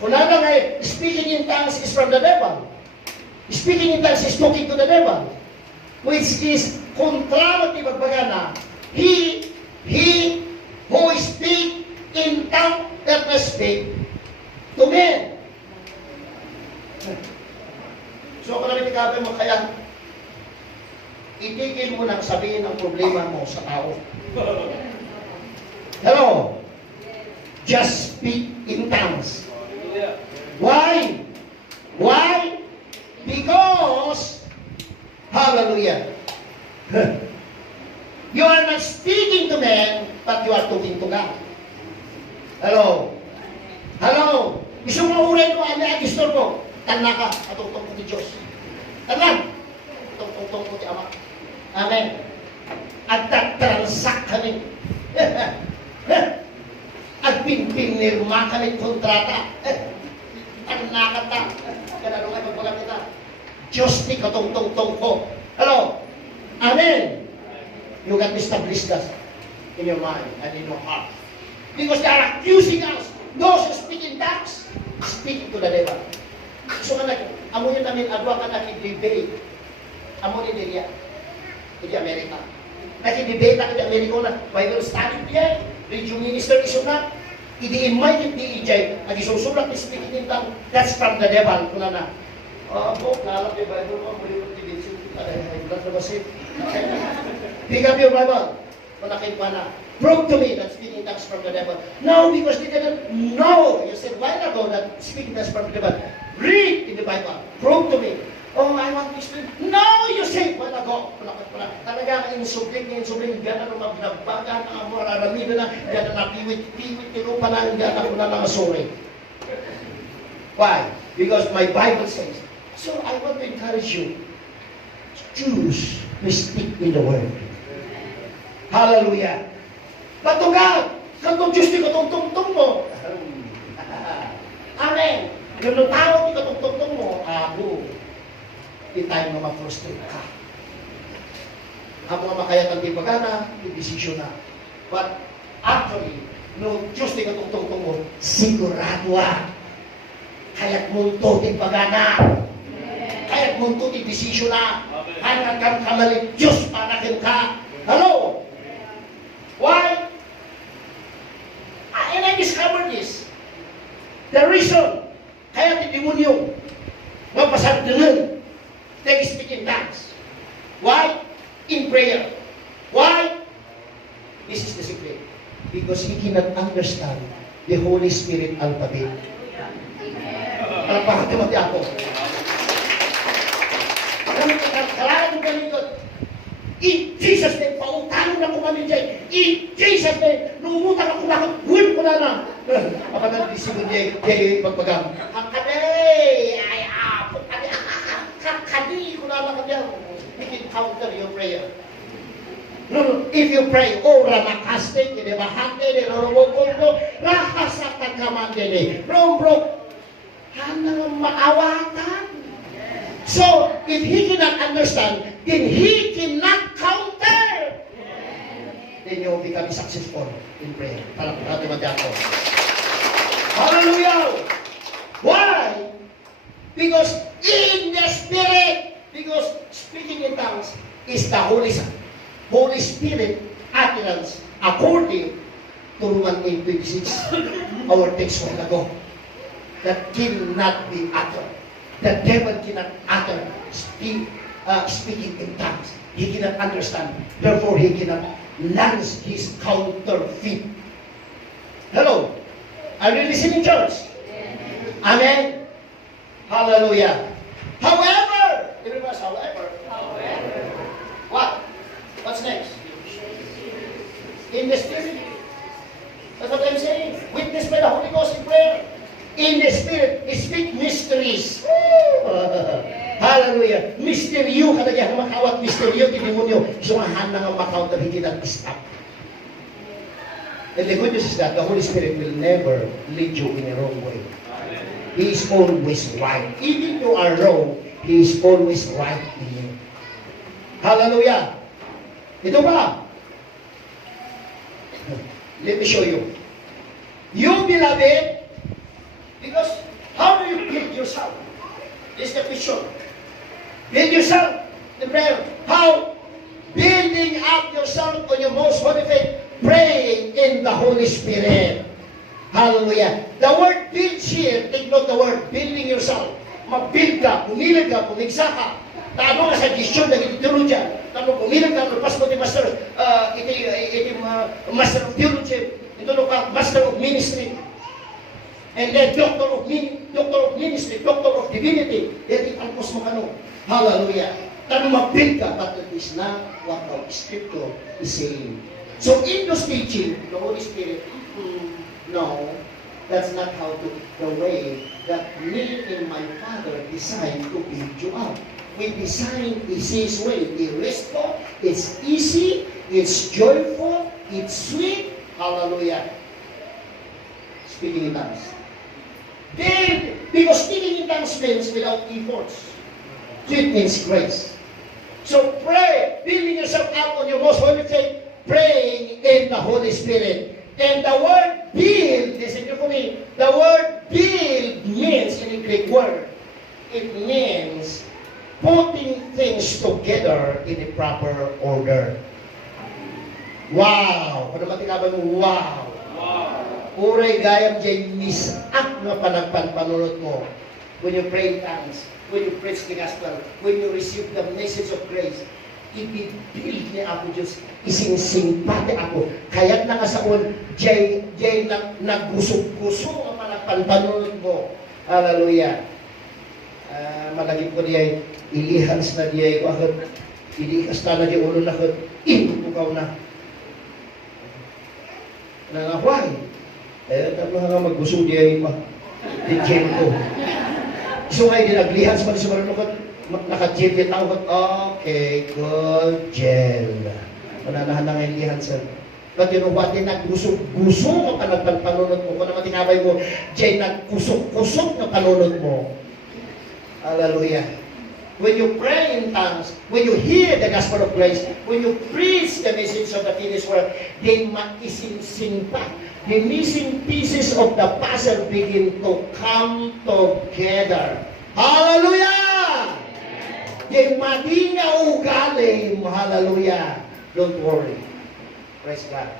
Kung ano nga, speaking in tongues is from the devil. Speaking in tongues is talking to the devil. Which is contrary magbagana. He who speak in tongues that speak to men. So, kung namin ikabi mo, kaya itigil mo nang sabihin ang problema mo sa tao. Hello? Just speak in tongues. Why? Why? Because, hallelujah, you are not speaking to men, but you are talking to God. Hello? Hello? Gusto mo uray mo, ano ang gusto mo? Tanda ka, atutong ko ti Diyos. Tanda! Atutong ko ti Ama. Amen. At tatransak kami. At pinirma kami kontrata. Tanda ka ta. Ganano nga magbagat kita. Diyos ni katong-tong-tong ko. Hello? Amen. You can establish that in your mind and in your heart. Because they are accusing us. Those who speak in tongues, speaking to the devil. So amo yun namin adwa ka nakidebate. Amo ni Diria. Di Amerika. Nakidebate ako di Amerika na Bible study niya. Radio minister iso na. Idi-invite ni EJ. Nagisusulat ni speaking in tongues. That's from the devil. Kuna na. Po, nalap yung Bible mo. Muli mo ni Vincent. Blood na basit. Pick up your Bible. Manakit pa na. Prove to me that speaking tongues from the devil. No, because they didn't know. You said while ago that speaking tongues from the devil. Read in the Bible. Prove to me. Oh, I want to explain. No, you said while ago. Talaga insubling, gana na magnabagan ang amor, aramido na, gana na piwit, tiro pa na, gana ko na nangasuri. Why? Because my Bible says. So I want to encourage you. Choose to speak in the Word. Hallelujah. But to God, kantong Diyos di katong-tong mo. Amen. Yung tao di katong-tong mo, di tayo na ma-frustrate ka. Ang mga makayatan di pagana, di desisyon na. But actually, no Diyos di katong-tong mo, sigurado kaya't munto di pagana. Kaya't munto di desisyon na. Hanggang kang kamali, Diyos panakin ka. Hello? Why? And I discovered this. The reason kaya ti demonyo mapasad din they speak in tongues. Why? In prayer. Why? This is the secret. Because he cannot understand the Holy Spirit alphabet. Palakpakan Timothy ako. Kailangan mo ganito. In Jesus' name, pautang na ko kami dyan. In Jesus' name, nungutang ako bakit, huwin ko na. Kapag nagdisigo niya, kaya pagpagang, kakaday, ay apo, kakaday ko na lang dyan. You can counter your prayer. No, if you pray, ora makaste, kinebahante, nilorobokon ko, rahasatan kamande, bro, hanang maawatan. So, if he cannot understand, then he cannot counter. Then you will become successful in prayer. Palapagati ako. Hallelujah! Why? Because in the Spirit, because speaking in tongues is the Holy Spirit utterance according to Romans 8:26, our text while ago. That cannot be uttered. The devil cannot utter speaking in tongues. He cannot understand. Therefore, he cannot launch his counterfeit. Hello? Are you listening, church? Amen? Hallelujah. However, everybody, however. What? What's next? In the Spirit. That's what I'm saying. Witness by the Holy Ghost in prayer. In the Spirit, speak mysteries. Hallelujah. Misteryo, kadagyan makawat misteryo, tinimunyo. Sumahan na nga makawat na hindi natin stop. And the good news is that the Holy Spirit will never lead you in a wrong way. He is always right. Even you are wrong, He is always right in you. Hallelujah. Ito ba? Let me show you. You, beloved, because how do you build yourself? This is the question. Build yourself in prayer. How? Building up yourself on your most holy faith, praying in the Holy Spirit. Hallelujah. The word build here, take note the word building yourself. Mag-build ka, pumilig ka, pumigsa ka. Taano ka sa gisyon na ituturo dyan. Taano pumilig ka, lupas mo ti master, master of theology, itulong ka, master of ministry. And then doctor of ministry, doctor of divinity. Then italpos mo ka no. Hallelujah. Taano mag-build ka, but it is not what the Scripture is saying. So in those teaching, the Holy Spirit, no, that's not how to, the way that me and my Father designed to build you up. We designed His way. It's restful, it's easy, it's joyful, it's sweet. Hallelujah. Speaking in tongues. Then, because speaking in tongues means without efforts. Sweet means grace. So pray, building yourself up on your most holy faith, praying in the Holy Spirit. And the word build, listen to me, the word build means, in the Greek word, it means putting things together in a proper order. Wow! Kung naman tinaban mo, wow! Uray gayam dyan misak na panagpanpanunod mo. When you pray in tongues, when you preach the gospel, when you receive the message of grace, ibibuild ni ako Diyos, isingsingpate ako. Kaya't nakasaon, jay nagusog-gusog ang panagpanpanunod mo. Hallelujah. Malagip ko niya, ilihans na niya ko agad, ilikas na niya ulo na agad, inutukaw na. Nangahuay. Eh, tapos nga maggusog niya yung DJ ko. So ngayon, dinaglihans pa rin sa marunong ko, naka-gel yung tao ko, okay, good gel. Mananahan na ngayon lihans. But you know what, nagusog-gusog ang panunod mo. Kung naman tinabay mo, Jay, nagkusog-kusog na panunod mo. Hallelujah. When you pray in tongues, when you hear the gospel of grace, when you preach the message of the finished work, then maisinsing pa. The missing pieces of the puzzle begin to come together. Hallelujah! Then mati nga ugali mo. Hallelujah. Don't worry. Praise God.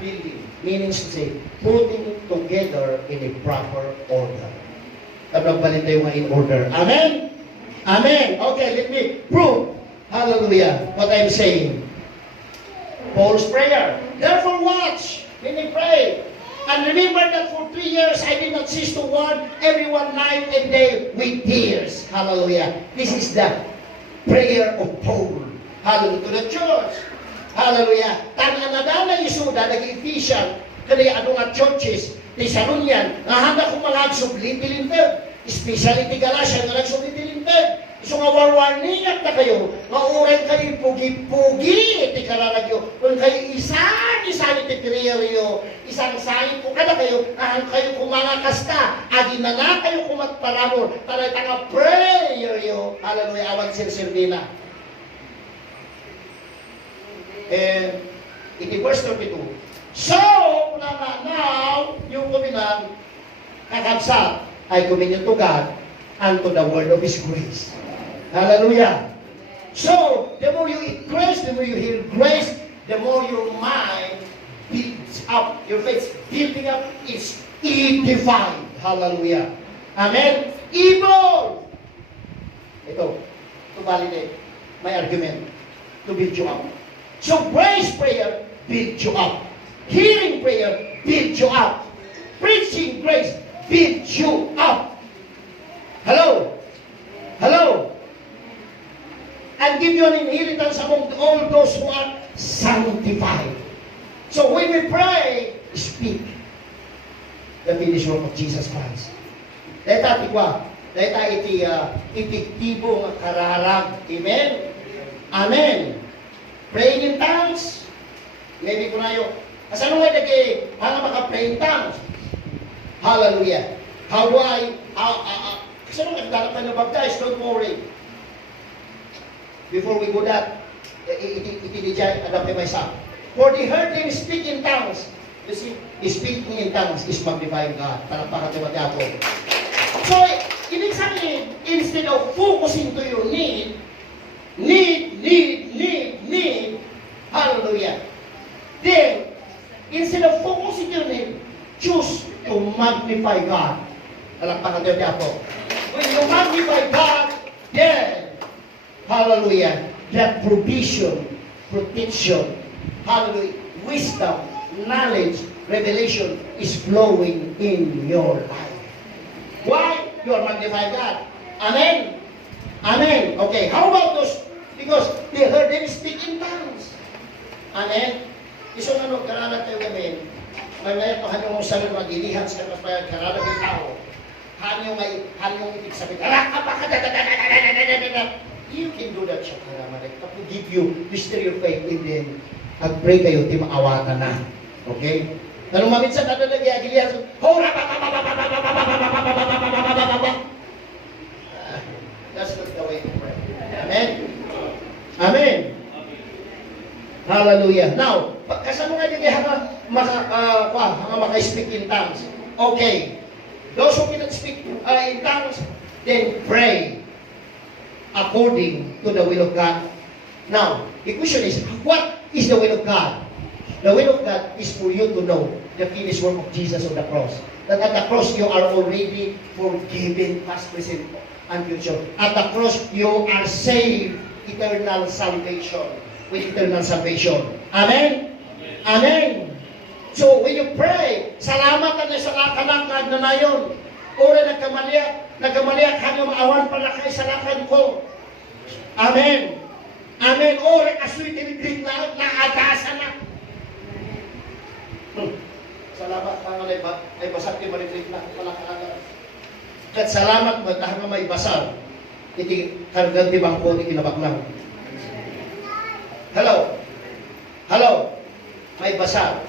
Building means to say, putting together in a proper order. Nagbalit tayo nga in order. Amen? Amen. Okay, let me prove. Hallelujah. What I'm saying. Paul's prayer. Therefore watch when they pray. And remember that for 3 years I did not cease to warn everyone night and day with tears. Hallelujah. This is the prayer of Paul. Hallelujah. To the church. Hallelujah. Tananadana Isuda, nag-Ephesian, kaya ano nga churches, Thessalonian, nahanda kong mga agsubli-tilintag. Especially ti Galatia, nga agsubli-tilintag. So nga warwarningat na kayo, mauray kayo pugi-pugi ti kararagyo. Kung kayo isan ti kriyaryo, isang-sahin ko kada kayo, kayo kumanga kasta, agi na na kayo kumatparamor, para tanga prayer yo, hallelujah, awan sirsirbina. And, iti verse 32. So, now, yung kuminang kakabsat, I commend to God and to the word of His grace. Hallelujah. So, the more you eat grace, the more you hear grace, the more your mind builds up, your faith building up, is edified. Hallelujah. Amen. Evil. Ito, to validate my argument, to build you up. So, grace prayer, build you up. Hearing prayer, build you up. Preaching grace, build you up. Hello? Hello? And give you an inheritance among all those who are sanctified. So when we pray, speak the finished work of Jesus Christ. Deta tikwa, deta itiktibo ng kararag. Amen? Amen. Praying in tongues. Maybe ko na yun. Kasano nga dagi, hanga maka-pray in tongues. Hallelujah. How do I, kasano nga dapat na baptize? Don't worry. Before we go that, itinijay, adapt myself. For they heard him speak in tongues. You see, speaking in tongues is magnifying God. Parang pakatiwati ako. So, ibig sabihin, instead of focusing to your need, hallelujah. Then, instead of focusing your need, choose to magnify God. Parang pakatiwati ako. When you magnify God, then, hallelujah, that provision, protection, hallelujah, wisdom, knowledge, revelation is flowing in your life. Why? You are magnifying God. Amen? Amen. Okay, how about those? Because they heard them speak in tongues. Amen? Iso nga nung karalag tayo gamin, may mayat pa hanyong sabi magilihan sa karalag yung tao. Hanyong itig sabi, you can do that, Shakaramalek. That will give you, destroy your faith, and then, pag-pray kayo, di maawatan na. Okay? Nang maminsan na nalagay, agilihan, that's not the way to pray. Amen? Amen? Hallelujah. Now, kasama nga din hanga maka-speak in tongues. Okay. Those who cannot speak in tongues, then pray according to the will of God. Now, the question is, what is the will of God? The will of God is for you to know the finished work of Jesus on the cross. That at the cross, you are already forgiven, past, present, and future. At the cross, you are saved, eternal salvation, with eternal salvation. Amen? Amen. So, when you pray, salamat ka na sa lakanakad na nayon. Ora nagkamaliak, hanggang maawan pala kayo sa lakad ko. Amen. Amen. Ora kasoy tinitrit na, naagasa na. Salamat ka nga ay basat yung maritrit na, pala ka. Kat salamat mo, hanggang may basal. Iti kargan di bangko, iti kinabaklang. Hello? Hello? May basal.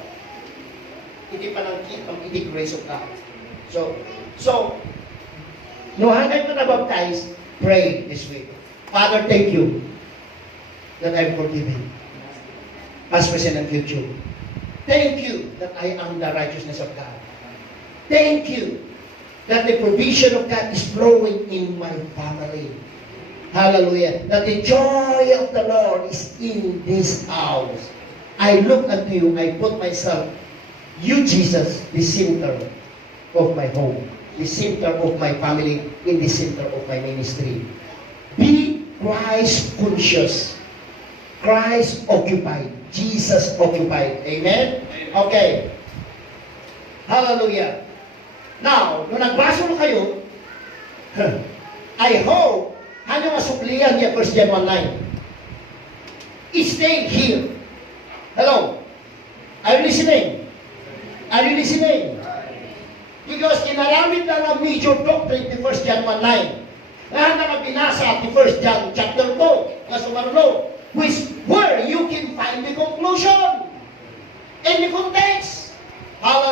Iti panangkit ang iti grace of God. So, no hanggang ka na-baptize, pray this way. Father, thank you that I'm forgiven. Past, present, and future. Thank you that I am the righteousness of God. Thank you that the provision of God is flowing in my family. Hallelujah. That the joy of the Lord is in this house. I look unto you, I put myself, you, Jesus, the center of my home, the center of my family, in the center of my ministry. Be Christ conscious, Christ occupied, Jesus occupied. Amen? Okay. Hallelujah. Now, nung nagbasa mo kayo, I hope, ano masuplihan niya 1 John 1:9? Stay here. Hello? Are you listening? Are you listening? Because inaramid na ng major doctrine ni 1 John 1:9. Lahat na binasa ni 1 John chapter 2, na sumarlo, where you can find the conclusion and the context. Hallelujah.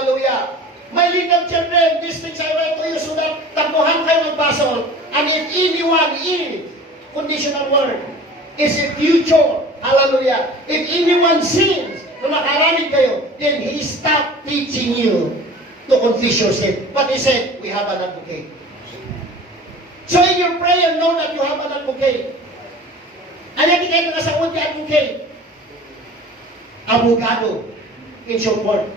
My little children, these things I write to you so that tapuhan kayo magbasol. And if anyone is, conditional word, is a future. Hallelujah. If anyone sins, kung nakaranig kayo, then he stopped teaching you to confess your sin. But he said, we have an advocate. So in your prayer, know that you have an advocate. Ano yung kayo nga sa advocate? Abogado, in short word.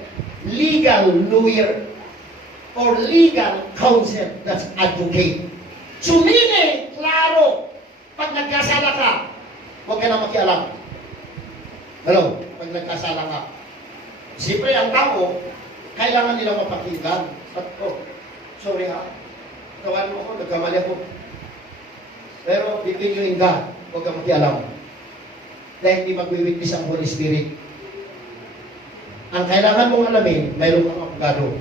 Legal lawyer or legal counsel, that's advocate. So meaning, klaro, pag nagkasala ka, huwag ka na makialam. Hello? Pag nagkasala ka. Siyempre, ang tao, kailangan nilang mapakinggan. Oh, sorry ha. Kawan mo ako, nagkamali ako. Pero, between you and God, huwag ka makialam. Dahil hindi mag-witness ang Holy Spirit. Ang kailangan mong alamin, mayroon kang abogado.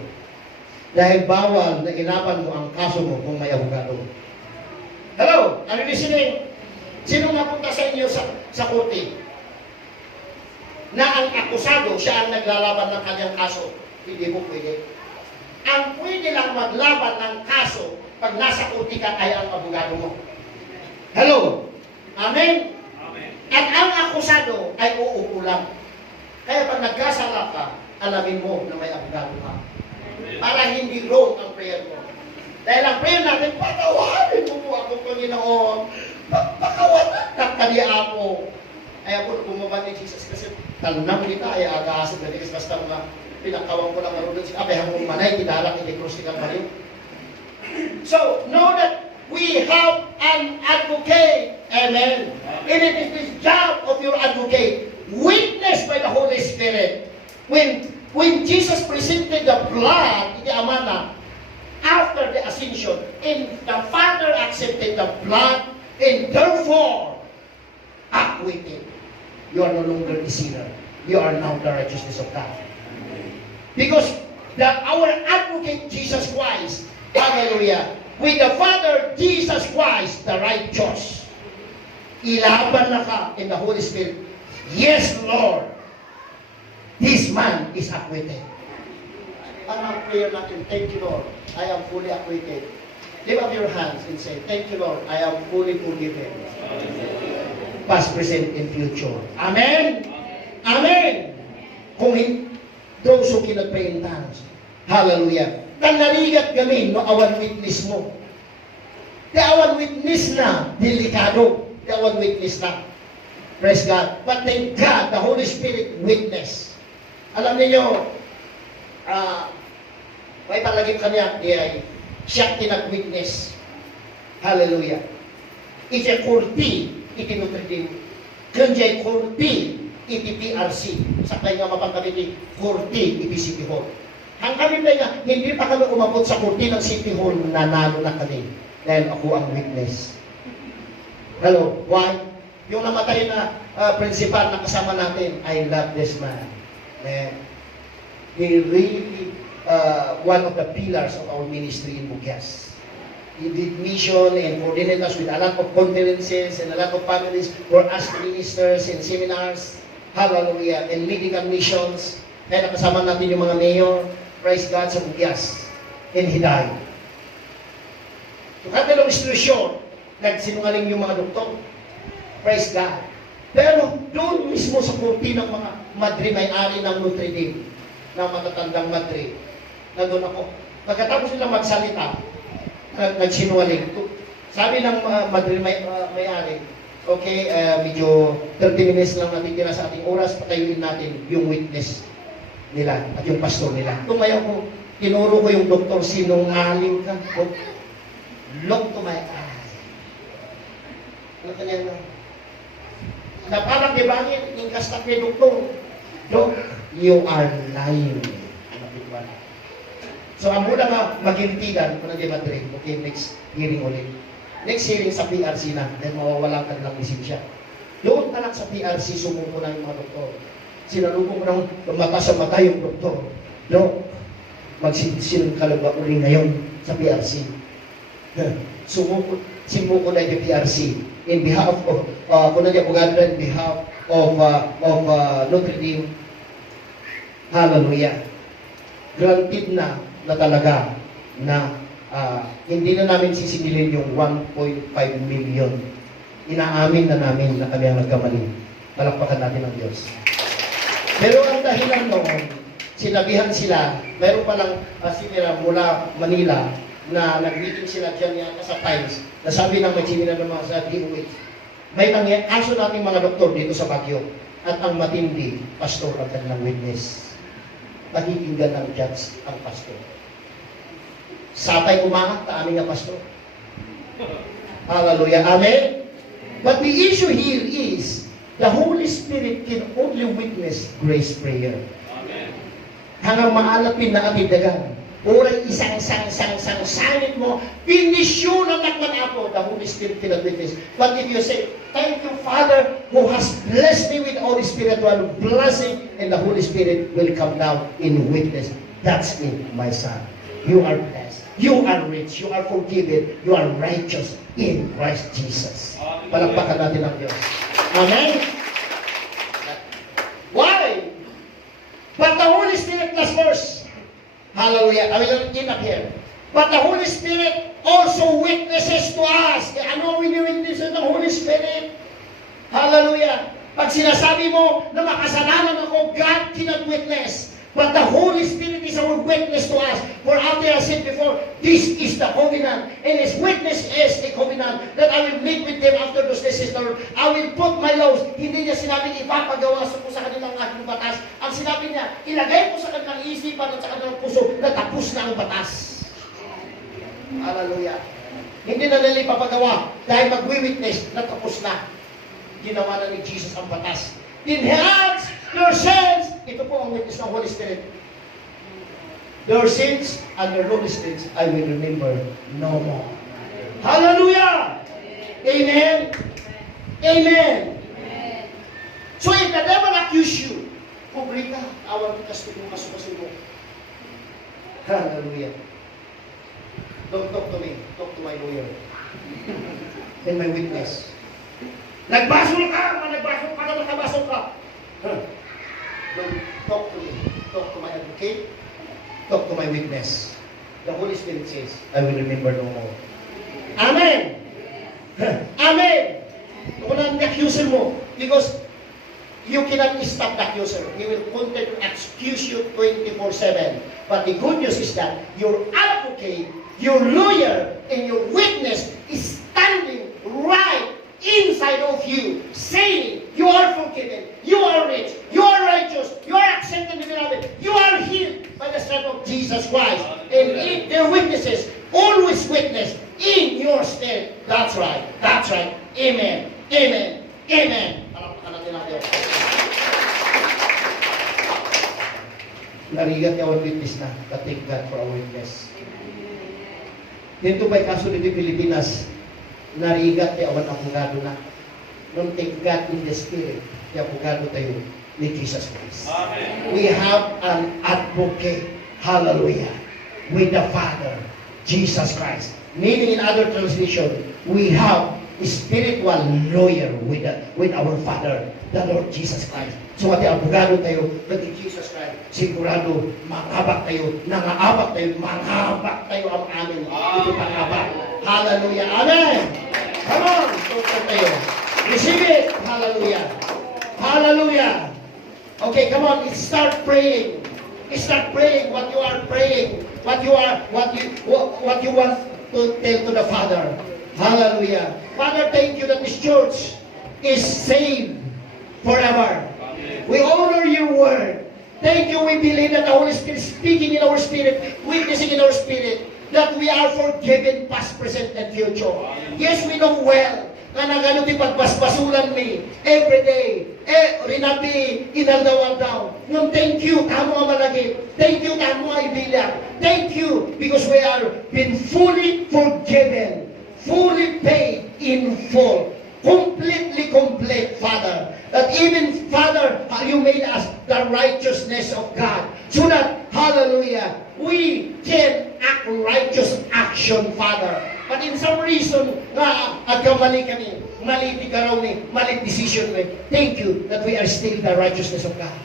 Dahil bawal na inapan mo ang kaso mo kung may abogado. Hello? Are you listening? Sino napunta sa inyo sa korte? Na ang akusado, siya ang naglalaban ng kanyang kaso. Hindi mo pwede. Ang pwede lang maglaban ng kaso pag nasa korte ka ay ang abogado mo. Hello? Amen? Amen. At ang akusado ay uupo lang. Kaya pag nagkasala ka, alamin mo na may abogado ka. Para hindi wrong ang prayer mo. Dahil ang prayer natin, patawarin mo po ako, Panginoon. Pakawanan na kanya ako. Ay ako, bumaba ni Jesus kasi talunang nita ay agaasip na nikas basta mga pinakawang ko lang marunod siya. Abay, hanggang manay, kidarak, hindi krus ni Kalmario. So, know that we have an advocate. Amen. And it is the job of your advocate. Witnessed by the Holy Spirit. When Jesus presented the blood in the amana after the ascension, and the Father accepted the blood, and therefore acquitted. You are no longer the sinner. You are now the righteousness of God. Because our advocate Jesus Christ, hallelujah, with the Father Jesus Christ, the righteous, ilaban na ka in the Holy Spirit. Yes, Lord, this man is acquitted. Ang prayer natin, thank you, Lord, I am fully acquitted. Lift up your hands and say, thank you, Lord, I am fully forgiven. Past, present, and future. Amen? Amen. Kung those who cannot pray in tongues, hallelujah. Tanarigat gamin, no awan witness mo. The awan witness na, delikado. The awan witness na. Praise God. But thank God, the Holy Spirit witness. Alam niyo, may palaging kanya, siya tinag-witness. Hallelujah. Iti kurti, iti nutritin. Kanjay kurti, iti PRC. Sa kanya mapangkamiti, kurti, iti City Hall. Ang kami nga, hindi pa kami umabot sa kurti ng City Hall, nanalo na kami. Dahil ako ang witness. Hello, why? Yung namatay na principal na kasama natin, I love this man. Man, he really one of the pillars of our ministry in Bukias. He did mission and coordinated us with a lot of conferences and a lot of families for us ministers and seminars. Hallelujah. And medical missions. Kaya nakasama natin yung mga mayor. Praise God sa Bukias. And he died. To cut the long story short, nagsinungaling yung mga doktor. Praise God. Pero doon mismo sa kurti ng mga madre, may-ari ng Notre Dame, ng matatandang madre, na doon ako. Pagkatapos nila magsalita, nagsinungaling. Sabi ng madre may-ari, okay, medyo 30 minutes lang natitira sa ating oras, patayuin natin yung witness nila at yung pastor nila. Tumayo ko, tinuro ko yung doktor, sinungaling ka. Look to my eye. Ano kanya na? Na parang dibangin, yung kastak ni doktor. Dok, you are lying. So, ang muna nga magintigan, kung naging madrid, okay, next hearing ulit. Next hearing sa PRC na, dahil mawawalan ka ng lisensya. Doon anak sa PRC, sumuko na yung mga doktor. Sinalubong ko ng mata sa mata yung doktor. Dok, magsisilong kalaba uli ngayon sa PRC. Sumuko na yung PRC. In behalf of, kung nandiyan Buganda, in behalf of Notre Dame, hallelujah. Granted na na talaga na hindi na namin sisingilin yung 1.5 million. Inaamin na namin na kami ang nagkamali. Palakpakan natin ang Diyos. Pero ang dahilan noon, sinabihan sila, mayroon palang sinira mula Manila na nag-meeting sila dyan yata sa Times, na sabi ng may sinira ng mga sa DOH, may kaso nating mga doktor dito sa Baguio, at ang matindi, pastor ang kanilang witness. Nakikinggan ng judge ang pastor. Sapay umangat na aming nga pastor. Hallelujah. Amen? But the issue here is, the Holy Spirit can only witness grace prayer. Amen. Hanggang maalapin na atidagan. Uray isang-sangit mo, pinisyon ang nakman ako, the Holy Spirit cannot witness. But if you say, thank you, Father, who has blessed me with Holy Spiritual blessing, and the Holy Spirit will come down in witness. That's it, my son. You are blessed. You are rich. You are forgiven. You are righteous in Christ Jesus. Palakpakan natin ang Diyos. Amen? Why? But the Holy Spirit plus first. Hallelujah. I will end up here. But the Holy Spirit also witnesses to us. Ano ang wini-witnesses ng Holy Spirit? Hallelujah. Pag sinasabi mo na makasalanan ako, God cannot witness. But the Holy Spirit is our witness to us. For out there I said before, this is the covenant. And His witness is a covenant that I will meet with them after those days, sister. I will put my laws. Hindi niya sinabing ipapagawa ko sa kanilang aking batas. Ang sinabi niya, ilagay ko sa kanilang isipan at sa kanilang puso na tapos na ang batas. Hallelujah. Hindi na nila ipapagawa dahil magwi-witness na tapos na. Ginawa na ni Jesus ang batas. Enhance your sins. Ito po ang witness ng Holy Spirit. Their sins and their Holy Spirit I will remember no more. Hallelujah! Amen? Amen? So if the devil accuse you, kumpli ka, awal ka sa iyong kasukasubo. Hallelujah. Don't talk to me. Talk to my lawyer. And my witness. Nagbasol ka! Nagbasol ka na nakabasol ka! Don't talk to me. Talk to my advocate. Talk to my witness. The Holy Spirit says, I will remember no more. Amen! Amen! Kung ang accuser mo, because you cannot stop the accuser. He will continue to accuse you 24/7. But the good news is that your advocate, your lawyer, and your witness is standing right inside of you, saying, you are forgiven, you are rich, you are righteous, you are accepted in the beloved, you are healed by the strength of Jesus Christ. And if their witnesses always witness in your spirit. That's right. That's right. Amen. Amen. Amen. Narigat niya ang witness na. Thank God for our witness. Dito ba'y kaso dito Pilipinas, narigat niya ang abogado na. Nung thank God in the Spirit, niya abogado tayo ni Jesus Christ. Amen. We have an advocate, hallelujah, with the Father, Jesus Christ. Meaning in other translation, we have a spiritual lawyer with our Father, the Lord Jesus Christ. So at abogado tayo with Jesus Christ, sigurado manghabak tayo, nangaabak tayo, manghabak tayo ang amin. Ito panghabak. Hallelujah. Amen. Come on, tutok tayo. Receive it. Hallelujah. Hallelujah. Okay, come on. Start praying. Start praying what you are praying. What you want to tell to the Father. Hallelujah. Father, thank you that this church is saved forever. We honor your word. Thank you. We believe that the Holy Spirit is speaking in our spirit, witnessing in our spirit, that we are forgiven past, present, and future. Yes, we know well na nagano ti pagbasbasulan mi every day. Rinabi inaldaw-aldaw. Nung thank you, tamo ang malagi. Thank you, tamo ang ibilang. Thank you, because we are been fully forgiven, fully paid in full, completely complete, Father. That even, Father, you made us the righteousness of God. So that, hallelujah, we can act righteous action, Father. But in some reason, agkamali kami, mali tigaraw ni, mali decision ni. Thank you that we are still the righteousness of God.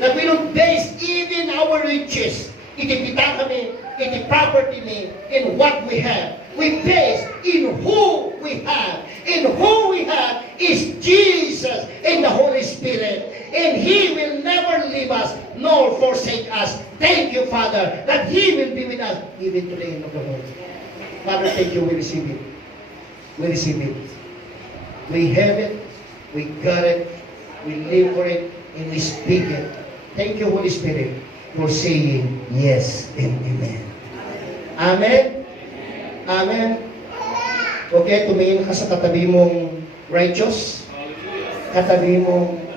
That we don't base even our riches. Itipita kami, in the property name, in what we have. We base in who we have. In who we have is Jesus and the Holy Spirit. And He will never leave us nor forsake us. Thank you, Father, that He will be with us even to the end of the world. Father, thank you. We receive it. We receive it. We have it. We got it. We live for it. And we speak it. Thank you, Holy Spirit, for saying yes and amen. Amen? Amen? Okay, tumingin ka sa katabi mong righteous. Katabi mong